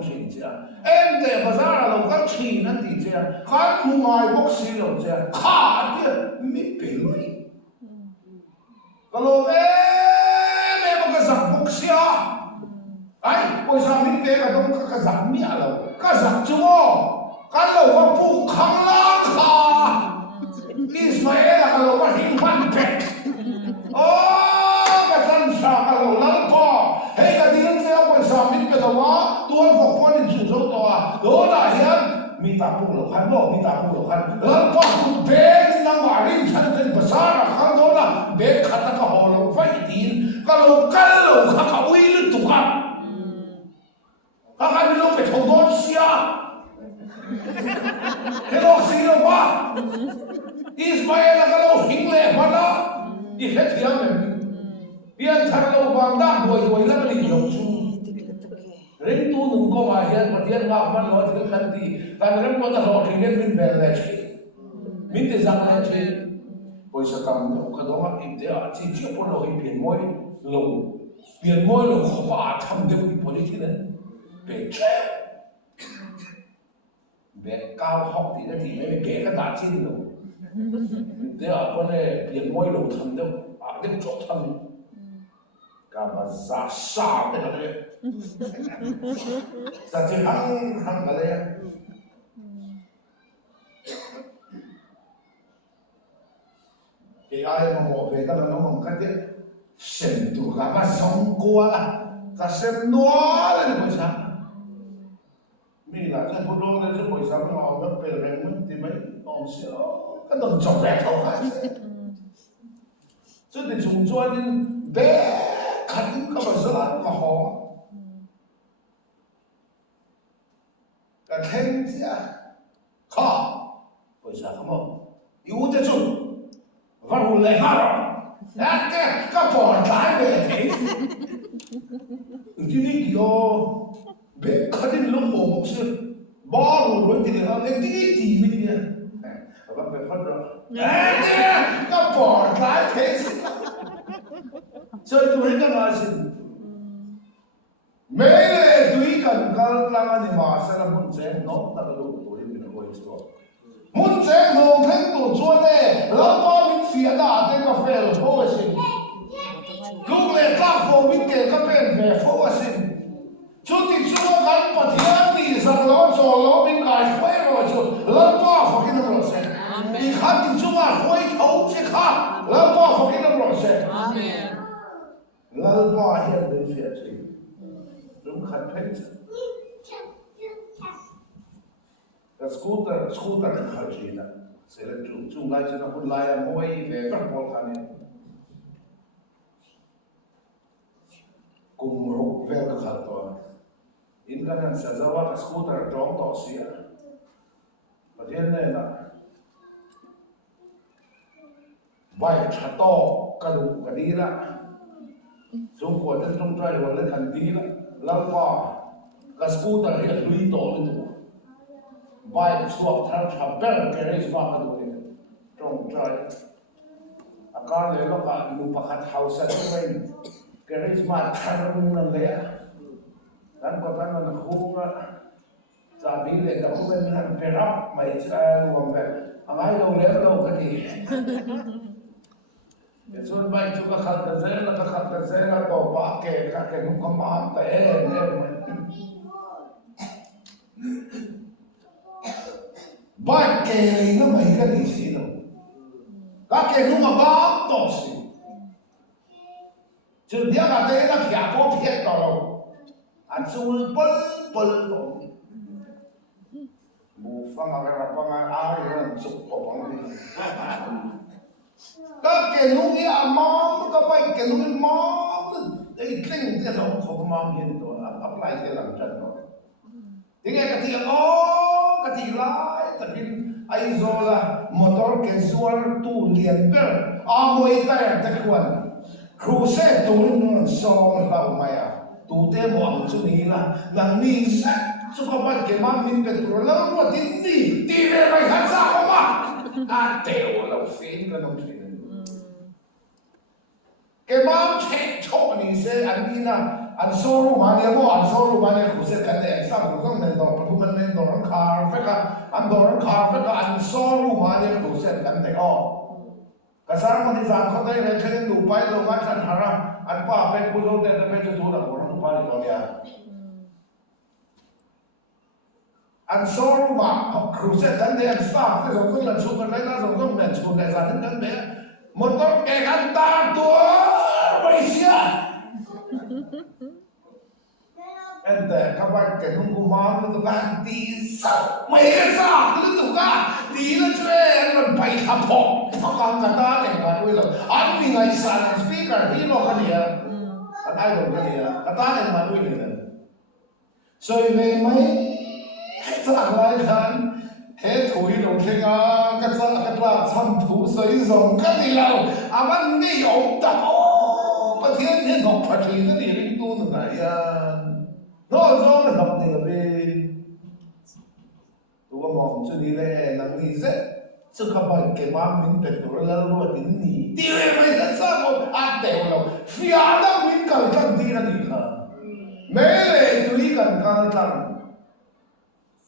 情节，这不是老个钱那地界，还不买不起了这，卡的没别类，个老没不个啥不下，哎，为啥没别个东个啥灭了，个啥做，个老个不扛拉卡，你说个老个很慢别，哦，个真。ตาปุกเหล่าขันบอกมีตาปุกเหล่าขันแล้วก็คุณเบนนังวารินฉันเป็นภาษาขันโดนะเบนขัดตะก็หอเราไฟตีนก็เรากันเราข้าเขาวิ่งตุกันข้ากันไม่รู้ไปทงโดนเสียเฮ้ยเราสิเราว่าอิสมาเอลก็เราหิงเลยมาละอีเฮ็ดเทียมเลยเพียงทางเราวางด้านบวยแล้วก็ลิงลงชูเรื่องตัวหนุ่มก็มาเห็นประเทศเรามันรอถึงขั้นที่การเริ่มต้นตลอดที่เนี่ยมินเบลเลยมินที่จังเลยพอสักคำก็ต้องมาอินเดียที่เชื่อพวกเราเปลี่ยนมวยลงเขาบ้าทำเดี๋ยวอีพอดีที่นั่นเบรกแค่เบรกก้าวหอกที่นั่นที่ไม่เบรกก็ด่าชิ้นลงเดี๋ยวพวกเนี่ยเปลี่ยนมวยลงทำเดี๋ยวเดี๋ยวจบทำก็มาซาซาไปเลย Saja hang balaya. Kaya ay mo veta na no kati sem tu ka song ko la ka sem no la mo sa. Mi la sa pu lo na sa mo sa ma o pe re mo ti mai on se o ka don chok re ko ka. So de chung chuan be khatin ka ba sa ka ho. Cái thêm gì à? Khó. Bây giờ không có. Yếu thế chung. Và hùn lại hạ rồi. Cái bỏ trái về thế. Cái này kìa. Bé khá đến lúc hồ bốc sư. Bỏ hùn rồi thì nó lên cái gì mới kìa. Và bác bé phát rồi. Cái bỏ trái thế. Chơi tôi cái mà xin. Mele tui kan kal tlanga ni ma sala mun cheng no ta lu tu ri bin hoi chu mun cheng no theng tu chuan ne la pa min fia da te ka fel ho sin lu le ka fo min ke ka pen ve fo sin chu ti chu kan pa thiam ni sa lo so lo min kai khoi ro chu la pa fo kin ro se ni khat ti chu ma khoi thau che kha la pa fo kin ro se amen la pa hian bin fia chiขัดเพชรแต่สกูตเตอร์ขัดจีน่ะเสร็จจุงไล่จนคนไล่มวยเวกับบอลคันนี้กุมรุกเวกขัดตัวอินกันนั้นเสียว่าสกูตเตอร์จ้องต่อเสียประเทศนี้นะใบชัดโตกระดูกกระดีละสมควรจะต้องใจวันเล่นทันทีละแล้วก็กระสกูตเตอร์เรียกลุยต่อเลยตัวใบสวบทางชับเบลเกเรสมากันตัวนี้ตรงใจอาการเลยก็การดูประคัดเท้าเสร็จไม่เกเรสมาทางนั่นเลยนั่นก็ท่านมันคุ้งอ่ะจะมีเลยแต่ผู้เป็นนั่นเป็นรับไม่ใช่รวมแบบอะไรเราเลี้ยงเราก็ดีส่วนใบชุกขัดแต่เซลล์ก็ขัดแต่เซลล์ต่อปากเกะก็เก่งก็มาแต่เนี่ยใบเกะเลยก็ไม่กันดีสิเนาะก็เก่งก็มาต่อสิจุดเดียวกันเองก็เพียบพอเพียบต่อเราอันสูงเปิ้ลต่อบูฟังอะไรฟังอะไรสุกปองนี่ก็เกลุ่มนี้มองก็ไปเกลุ่มนี้มองไอ้เคร่งที่เราเขามองเห็นตัวอัพไลน์ที่หลังจันทร์เนาะที่ไงกะทิอ๋อกะทิไล่ตะกินไอโซล่ามอเตอร์เกสวร์ตู้เลียนเบอร์อามวยแต่ตะควันครูเซตูนซองเราไม่อะตูเตมองจุนี้ละหลังนี้สักสุขภาพเกมันมินเป็นตัวแล้วว่าที่นี่ที่เรื่องอะไรกันสักว่าอาเตวเราฟินกันน้องฟินเก็บมาเช็คโชว์นี่เสียอันนี้นะอันโซลูมาเนี่ยว่าอันโซลูมาเนี่ยคุณเสียกันแต่สร้างคุณต้องเน้นต่อประตูมันเน้นต่อรังคาร์เฟกอันต่อรังคาร์เฟกอันโซลูมาเนี่ยคุณเสียกันแต่ก็กระสังมันที่สามเขาได้เรียนเช่นดูไปลงมาฉันหาระอันป้าเป็นผู้โดดเด่นเป็นจุดหลักของทุกฝ่ายตอนนี้อันโซลูมาคุณเสียกันแต่สร้างที่สมต้องเล่นชุดกันได้นะสมต้องเล่นชุดได้สร้างกันแต่หมดต้องแข่งตามตัวไม่เสีย and các bạn cái không có mang nó các đi sao mấy cái sao nó tụi các đi nó chơi nó bay tháp họ không cả ta này mà đôi là anh mình ngày sáng speaker đi nó cái gì à anh ai đâu cái gì à ta này mà đôi này rồi về mấy thằng lại thằng hết thổi đồng thiên à cái là thằng thủ sấy rồng cái gì đâu à vẫn đi ông tập ô cái thiên thiên học phát triển cái gì linh tu này à nó rồi nó học thì là về tôi mong cho đi lên năng đi dễ sự các bạn cái mà mình biết rồi là nó tính nhỉ điều này rất sao một ác đều là phía đó mình cần làm gì là gì cả mấy lời tôi cần làm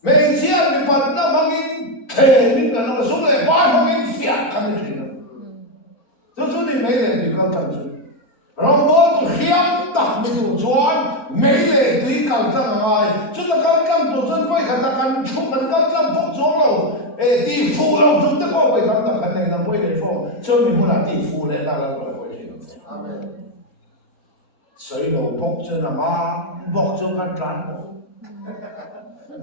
mấy chiếc mình bắt nó mang in thể mình cần nó xuống lại bao mang in phiền cái gì nữa tôi nói đi mấy lời mình cần làm gì rồi nó tôi khiêm tặng mình đủ chuẩn mấy lời tôi cần làm ai chúng ta cần làm tổ chức phải cần cần chụp cần làm bốc chỗ rồi tỷ phú rồi chúng ta có phải cần cái này là mới để phong cho mình muốn là tỷ phú để là cái gì amen sấy đầu bốc cho là mà bốc cho cái trán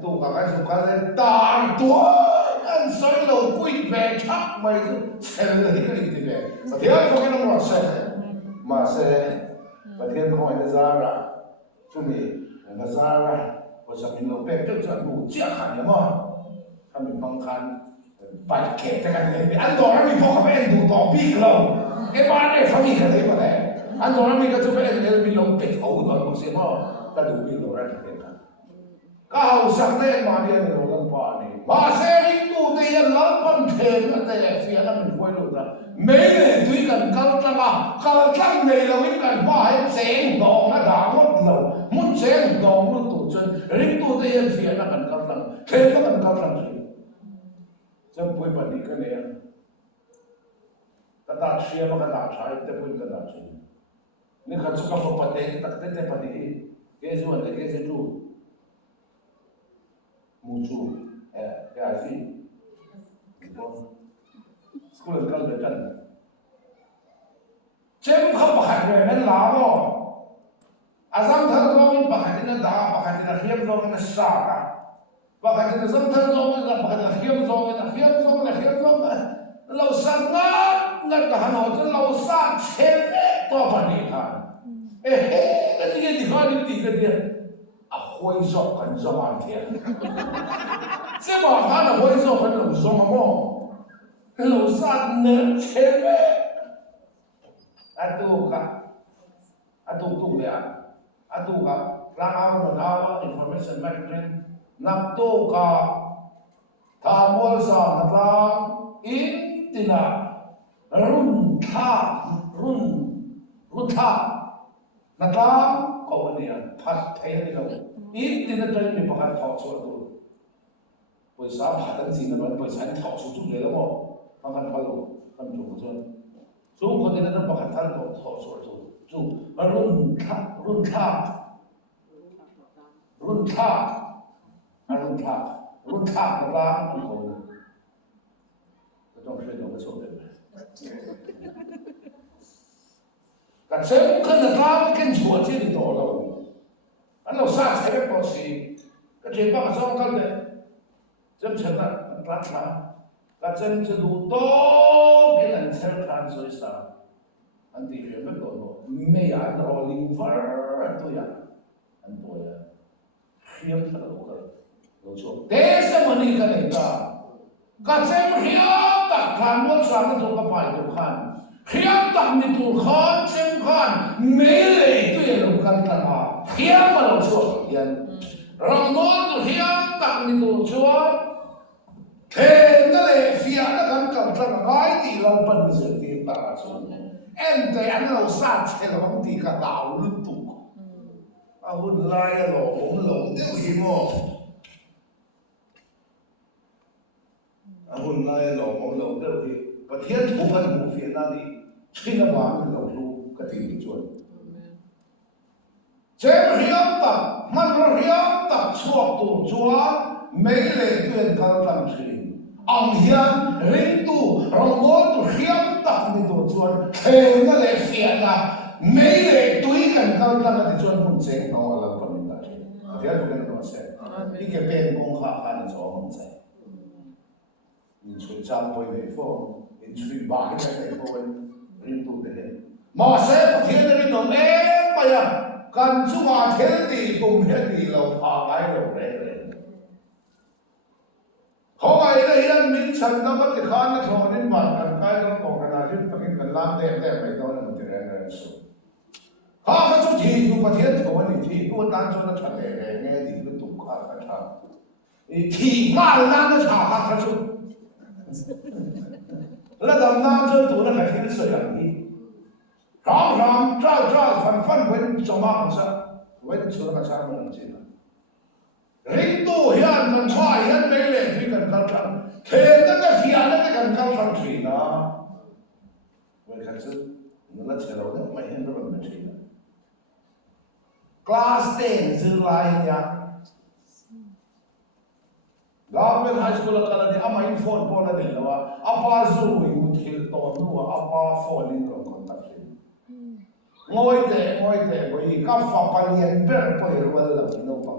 tụ cả cái số cái lên tàn tua anh sấy đầu quýt về chắc mày cứ xem là cái gì thì về và thế có cái nó mà sẽ và thế không phải là ra ra chúng mình là ra ra và sao mình lâu bé trước giờ ngủ chia hẳn nhá mà mình bằng khăn bài kể cái này anh nói mình có phải anh đủ tỏ biết lâu cái bạn này phải biết cái đấy mà này anh nói mình có cho phải anh mình lâu bịch hậu rồi một xíu mà ta đủ biết rồi ra cái này cái hậu sáng lên mà đi anh nói lần này mà sẽ đi tu thì anh nói con thêm cái này phía là mình quay luôn ra mấy người tuy cần cao trăng này là mình cần phải chém đòn nó đã mất lâu muốn chém đòn nó tổ chân riêng tu thì anh phía là cần cao trăng thêm nó cần cao trăng gì chẳng phải bận đi cái này cái ta chia mà cái ta trái thì phải cái ta chia nên khi chúng ta phải bận đấy tất cả tất bận đi cái gì vậy cái gì chú mua chú cái gì school cái gì cần chém không phải người nên làm mà azam thằng nó mình phải thì nó đã phải thì nó hiếm rồi nó sao cả và cái này dân thân rồi là phải là khiêm rồi lâu sang ngắt cả hà nội cho lâu sang chết to bản địa à cái gì khó đi cái gì à hôi dọc cần dọc ăn thiệt sẽ bảo hắn là hôi dọc cần lâu dọc mà lâu sang nợ chết atu ka lang out information management nakto ka thamol sa natlang intina run tha natlang ko ania phat thai ni lo intina trai ni pakhat thau chu tu paisa phatan sin na ban paisa ni thau chu le lo pakhat phalo kan chu chu chu ko ni na pakhat thal to thau chu chu run tha cái lá không có trong cái đó có số đấy cái sớm cái lá cái chuột trên thì to đâu anh nào sát thấy cái bao xì cái chuyện bao giờ cái này chân chân là lát cái chân chân đủ to cái lần xem tan rồi sao anh đi về mấy đồ mấy anh rồi linh phở anh tôi anh tôi khiêm thật là đúng không? Thế sẽ mà đi cái này cả, cái xem khiêm tất cả mọi sáng nó có phải đủ khăn, khiêm tất mình đủ khăn xem khăn, mấy lời tôi là đủ khăn cả, khiêm mà đủ chuột, yên, rồi nó đủ khiêm tất mình đủ chuột, thế nó lại phía nó cần cầm cho nó nói thì là bận sự tiền ta chuột, em thấy anh lâu sát thế là không thì cả đảo luôn tụ. Hôn lai là ống lồng tiêu hiểm hò hôn lai là ống lồng tiêu hiểm và thiên thủ phần một phía nào đi khi nó vào cái lồng lu cái tình bị chuẩn chế hiểm tậpมันhiểm tập chuộc tụ chúa mấy lệ tuyên cao làm trình ông hiểm rinh tu rồi ngó tụ hiểm tập mình tụ chúa thế nó lại phiền là mấy lệ túi cần cao làm thì chuẩn không chế nó là phần mình ta dia tu kan no se i ke pen kong kha ni cho mong sai in chui chang poi nei fo in chui ba hi nei fo rin tu de ma se pathian rin no me pa ya kan chu ma thel ti tum he ti lo pha lai lo re không ai đây hiện mình chân nó mất thì khá nó thôi nên bản thân cái nó còn cái nào chứ tất nhiên cần làm đẹp đẹp mấy đó là một cái này số ha cái chỗ thì cũng phải thiết của mình thì cũng đang cho nó thật đẹp nghe thì nó tụng khá cái thằng thì mà là nó chả khác cái chỗ là đầm nam cho tụi nó phải thiết sửa làm đi rام rام trao phân phân với cho mà sao với chỗ nó sao nó làm gì ring tu hian man chwa hian me le thi kan kal thang the ta ka fia na ka kan kal thang thi na we kha chu na chelo na mai hen ro na thi na class 10 zir lai ya government high school ka la de ama in phone pon la de lawa apa zu wi mu thil to nu apa phone in ko contact ngoi te we ka fa pa lien ber po ro la no pa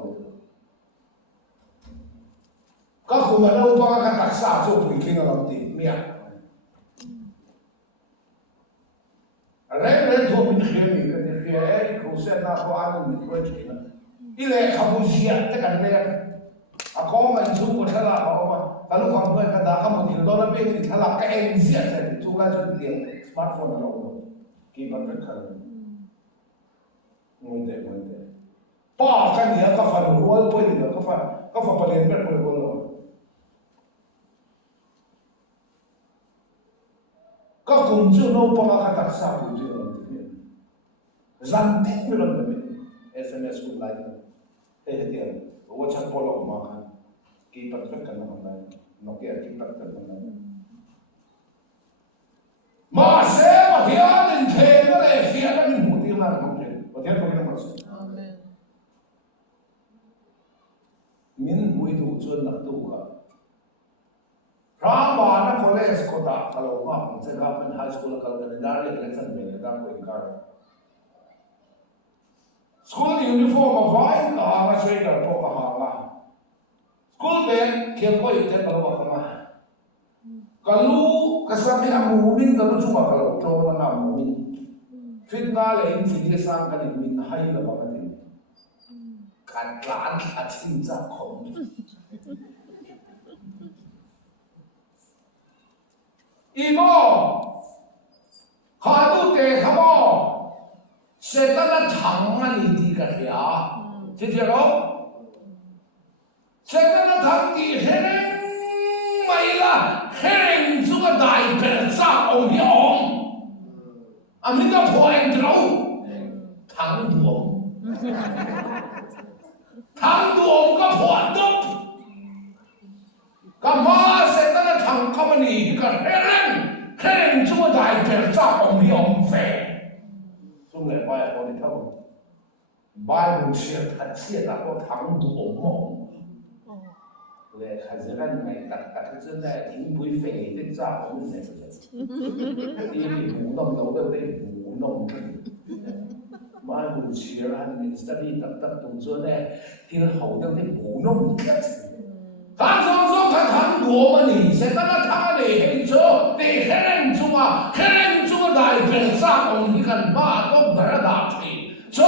các khu mà đâu có các đặc sản cho tùy khi nào làm tiền miệng, lấy thôi mình khía mình cái gì khía ấy khu xe na có ăn mình quên chuyện nữa, đi lấy Campuchia tất cả lấy, có mình xuống một thế là có mà, cái lúc còn quên cái đó không một tiền đô la bên thì thế là cái em giết rồi thì chúng ta chọn tiền smartphone là đâu, kỳ vật rất khẩn, nguy hiểm, ba cái này có phần ruột quên được có phần bền bền bền rồi. Các cùng chưa nấu bằng các đặc sản của chưa làm thực hiện, dàn tiếp mới làm được SMS cũng lại nữa, thế tiền, WhatsApp bỏ lỏng mà kan, kỹ thuật rất cần làm lại, Nokia kỹ thuật cần làm lại, mà sẽ mà thiệt nên thế nó lại phiền nó mình muốn tiêu nào không thế, và thiệt không cái nào sẽ, mình muốn đủ chuẩn là đủ cả. Rama na college ko ta kalau ma sa government high school kalau kan dari election me da ko inkar school uniform of vai ka ma sei ka po ka ha la school bag ke ko ite ka ba ka ma kalu kasami amumin kalu cuma kalau to na amumin fitna le in si sang kan min hai la ba ni kan lan ka chin za khom Imo, hadu te khamo, setana thang ani di ka ya, chijero, setana thang di hereng maila, hereng suka dai persa om yom, aminda point draw, thang duom ka point dop. Kama setana thang kamani ka hereng cuma dai perca om yom fe chung le bai ko ni thau bai bu chia thật chia ta có thang du om le khaziran mai tak chân này thính bui phê đến ra om sẽ đi ngủ nằm đâu đâu đây ngủ nằm bai bu chia anh study tak tung chân này thì hậu đâu đây ngủ nằm Thang song kan thang duo ma ni se ta na thang le he cho te hereng chunga dai pen sa ong ni kan ba to bara da thi cho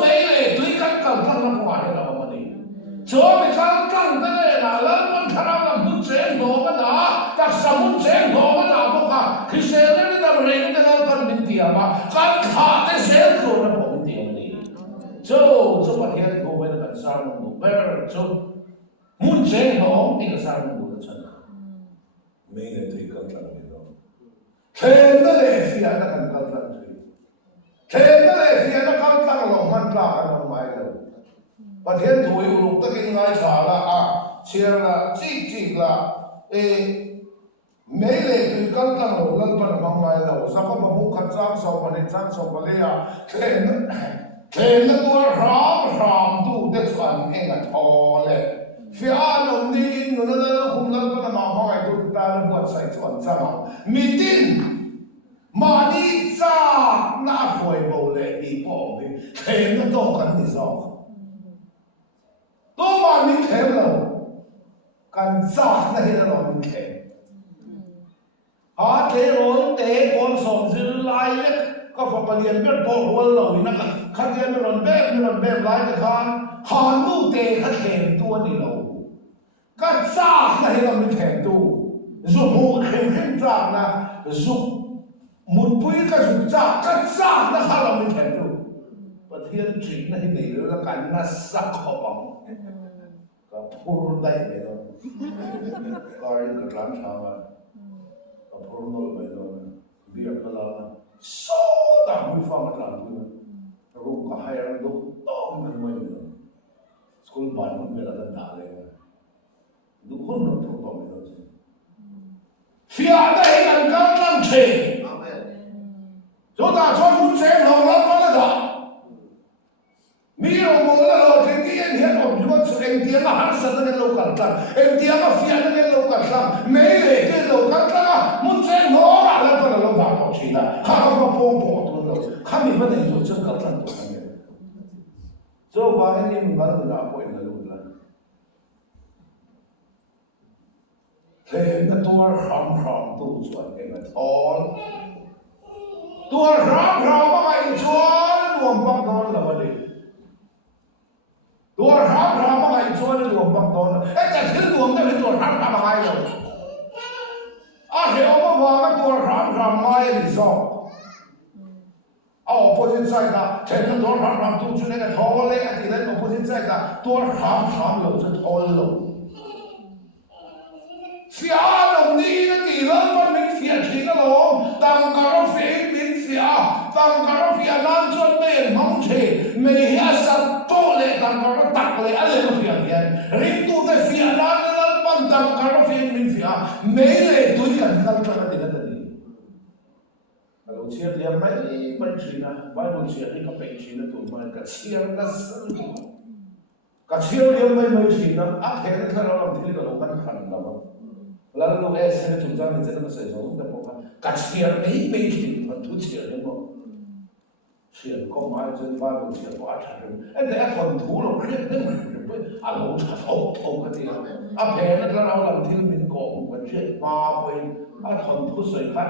mei le tui kan na kwa he la ma ni cho me kan ta le na la mon khara na mun chen no ma da ta sa mun chen no ma da ko ka khi se le da re ni da kan min ti ma kan kha te se ko na po min ti ma ni cho pa hian ko we da sa no ber cho muốn chế nó thì cái sao nó muốn chân mấy người tùy cân lặng như đó thế nó để phía nó cần cân lặng tùy thế nó để phía nó cân lặng lòng man lạ lòng mai đâu và thiên tuổi lục tất nhiên ngay trả là chia là chỉ là mấy người tùy cân lặng lòng lần phần mang mai đâu sao có một khăn trang sau và đến trang sau và lấy thế nó tôi rám tu để soạn nghe là thò lệ phía nông đi nó không lớn nó mà hỏi tôi ta nó buat sai chuẩn sao mi tin mà đi ra na phơi bầu lệ đi bỏ đi thế nó to cần gì sao tôi mà mình thèm đâu cần giả này là lo mình thèm hả thế rồi thế con sống dữ lại đấy có phải bao nhiêu biết bỏ qua lâu nó khát tiền nó bẹp lại cái khan hà nu thế khát thèm tua đi lâu cái giả này là mình thèm tu dù một khem giả na dù một bụi cái dù giả cái giả nó khá là mình thèm tu và thiên chỉ này này là cái nó sắc khó bằng cái phun đây vậy đó cái làm sao mà cái phun nổi vậy đó việc cái là số đảng vi phạm cái làm gì rồi cả hai anh đúng to mình nữa school ban cũng là cái đá này đúng không nó thuộc vào mình rồi phía đây là cái làm gì chúng ta cho muốn xem họ lắm có là đó mi rồi muốn là rồi thì cái hiện ở chúng ta em tiếng là hắn sân cái lâu cả lắm em tiếng là phía cái lâu cả lắm mấy lệ cái lâu cả lắm muốn xem họ là cái lâu cả lắm chỉ là hắn không phong phú thôi đâu hắn mình vẫn nên做这个战斗上面所以话呢你们看到会那路了thế nó tua rắm tu chuẩn cái mà thon tua rắm mà mày chuẩn luồng băng thon là vấn đề tua rắm mà mày chuẩn luồng băng thon là cái thứ luồng nó phải tua rắm mà mày rồi thì ông mà cái tua rắm mày thì sao opposite side ta thế nó tua rắm tu chuẩn cái thon lên thì lên opposite side ta tua rắm lâu sẽ thon lâu phía đồng đi nó tỷ lớn con mình phía thì nó lộn tăng cả nó phía mình phía tăng cả nó phía nam chuẩn bên mong chế mình hiện sát tổ lệ tăng cả nó tắc lệ ở lên nó phía biển riêng tu tới phía nam nó lên bằng tăng cả nó phía mình phía mấy lệ tôi cần khăn cho nó thì nó đi kalau chia dia mai China Bible chia ni kapek China tu mai ka chia na sân ka chia dia mai China thế nó thở làm thế là nó khăn lắm là lúc ấy sẽ chúng ta mình sẽ làm sao giống như một cái chuyện mấy chuyện mà thu chuyện đấy mà chuyện có mai trên ba mươi chuyện quá trời anh để thuần thú là biết đấy mà anh không trả thấu thấu cái gì anh phải là cái nào làm thì mình có một cái chuyện ba mươi anh thuần thú sợi khát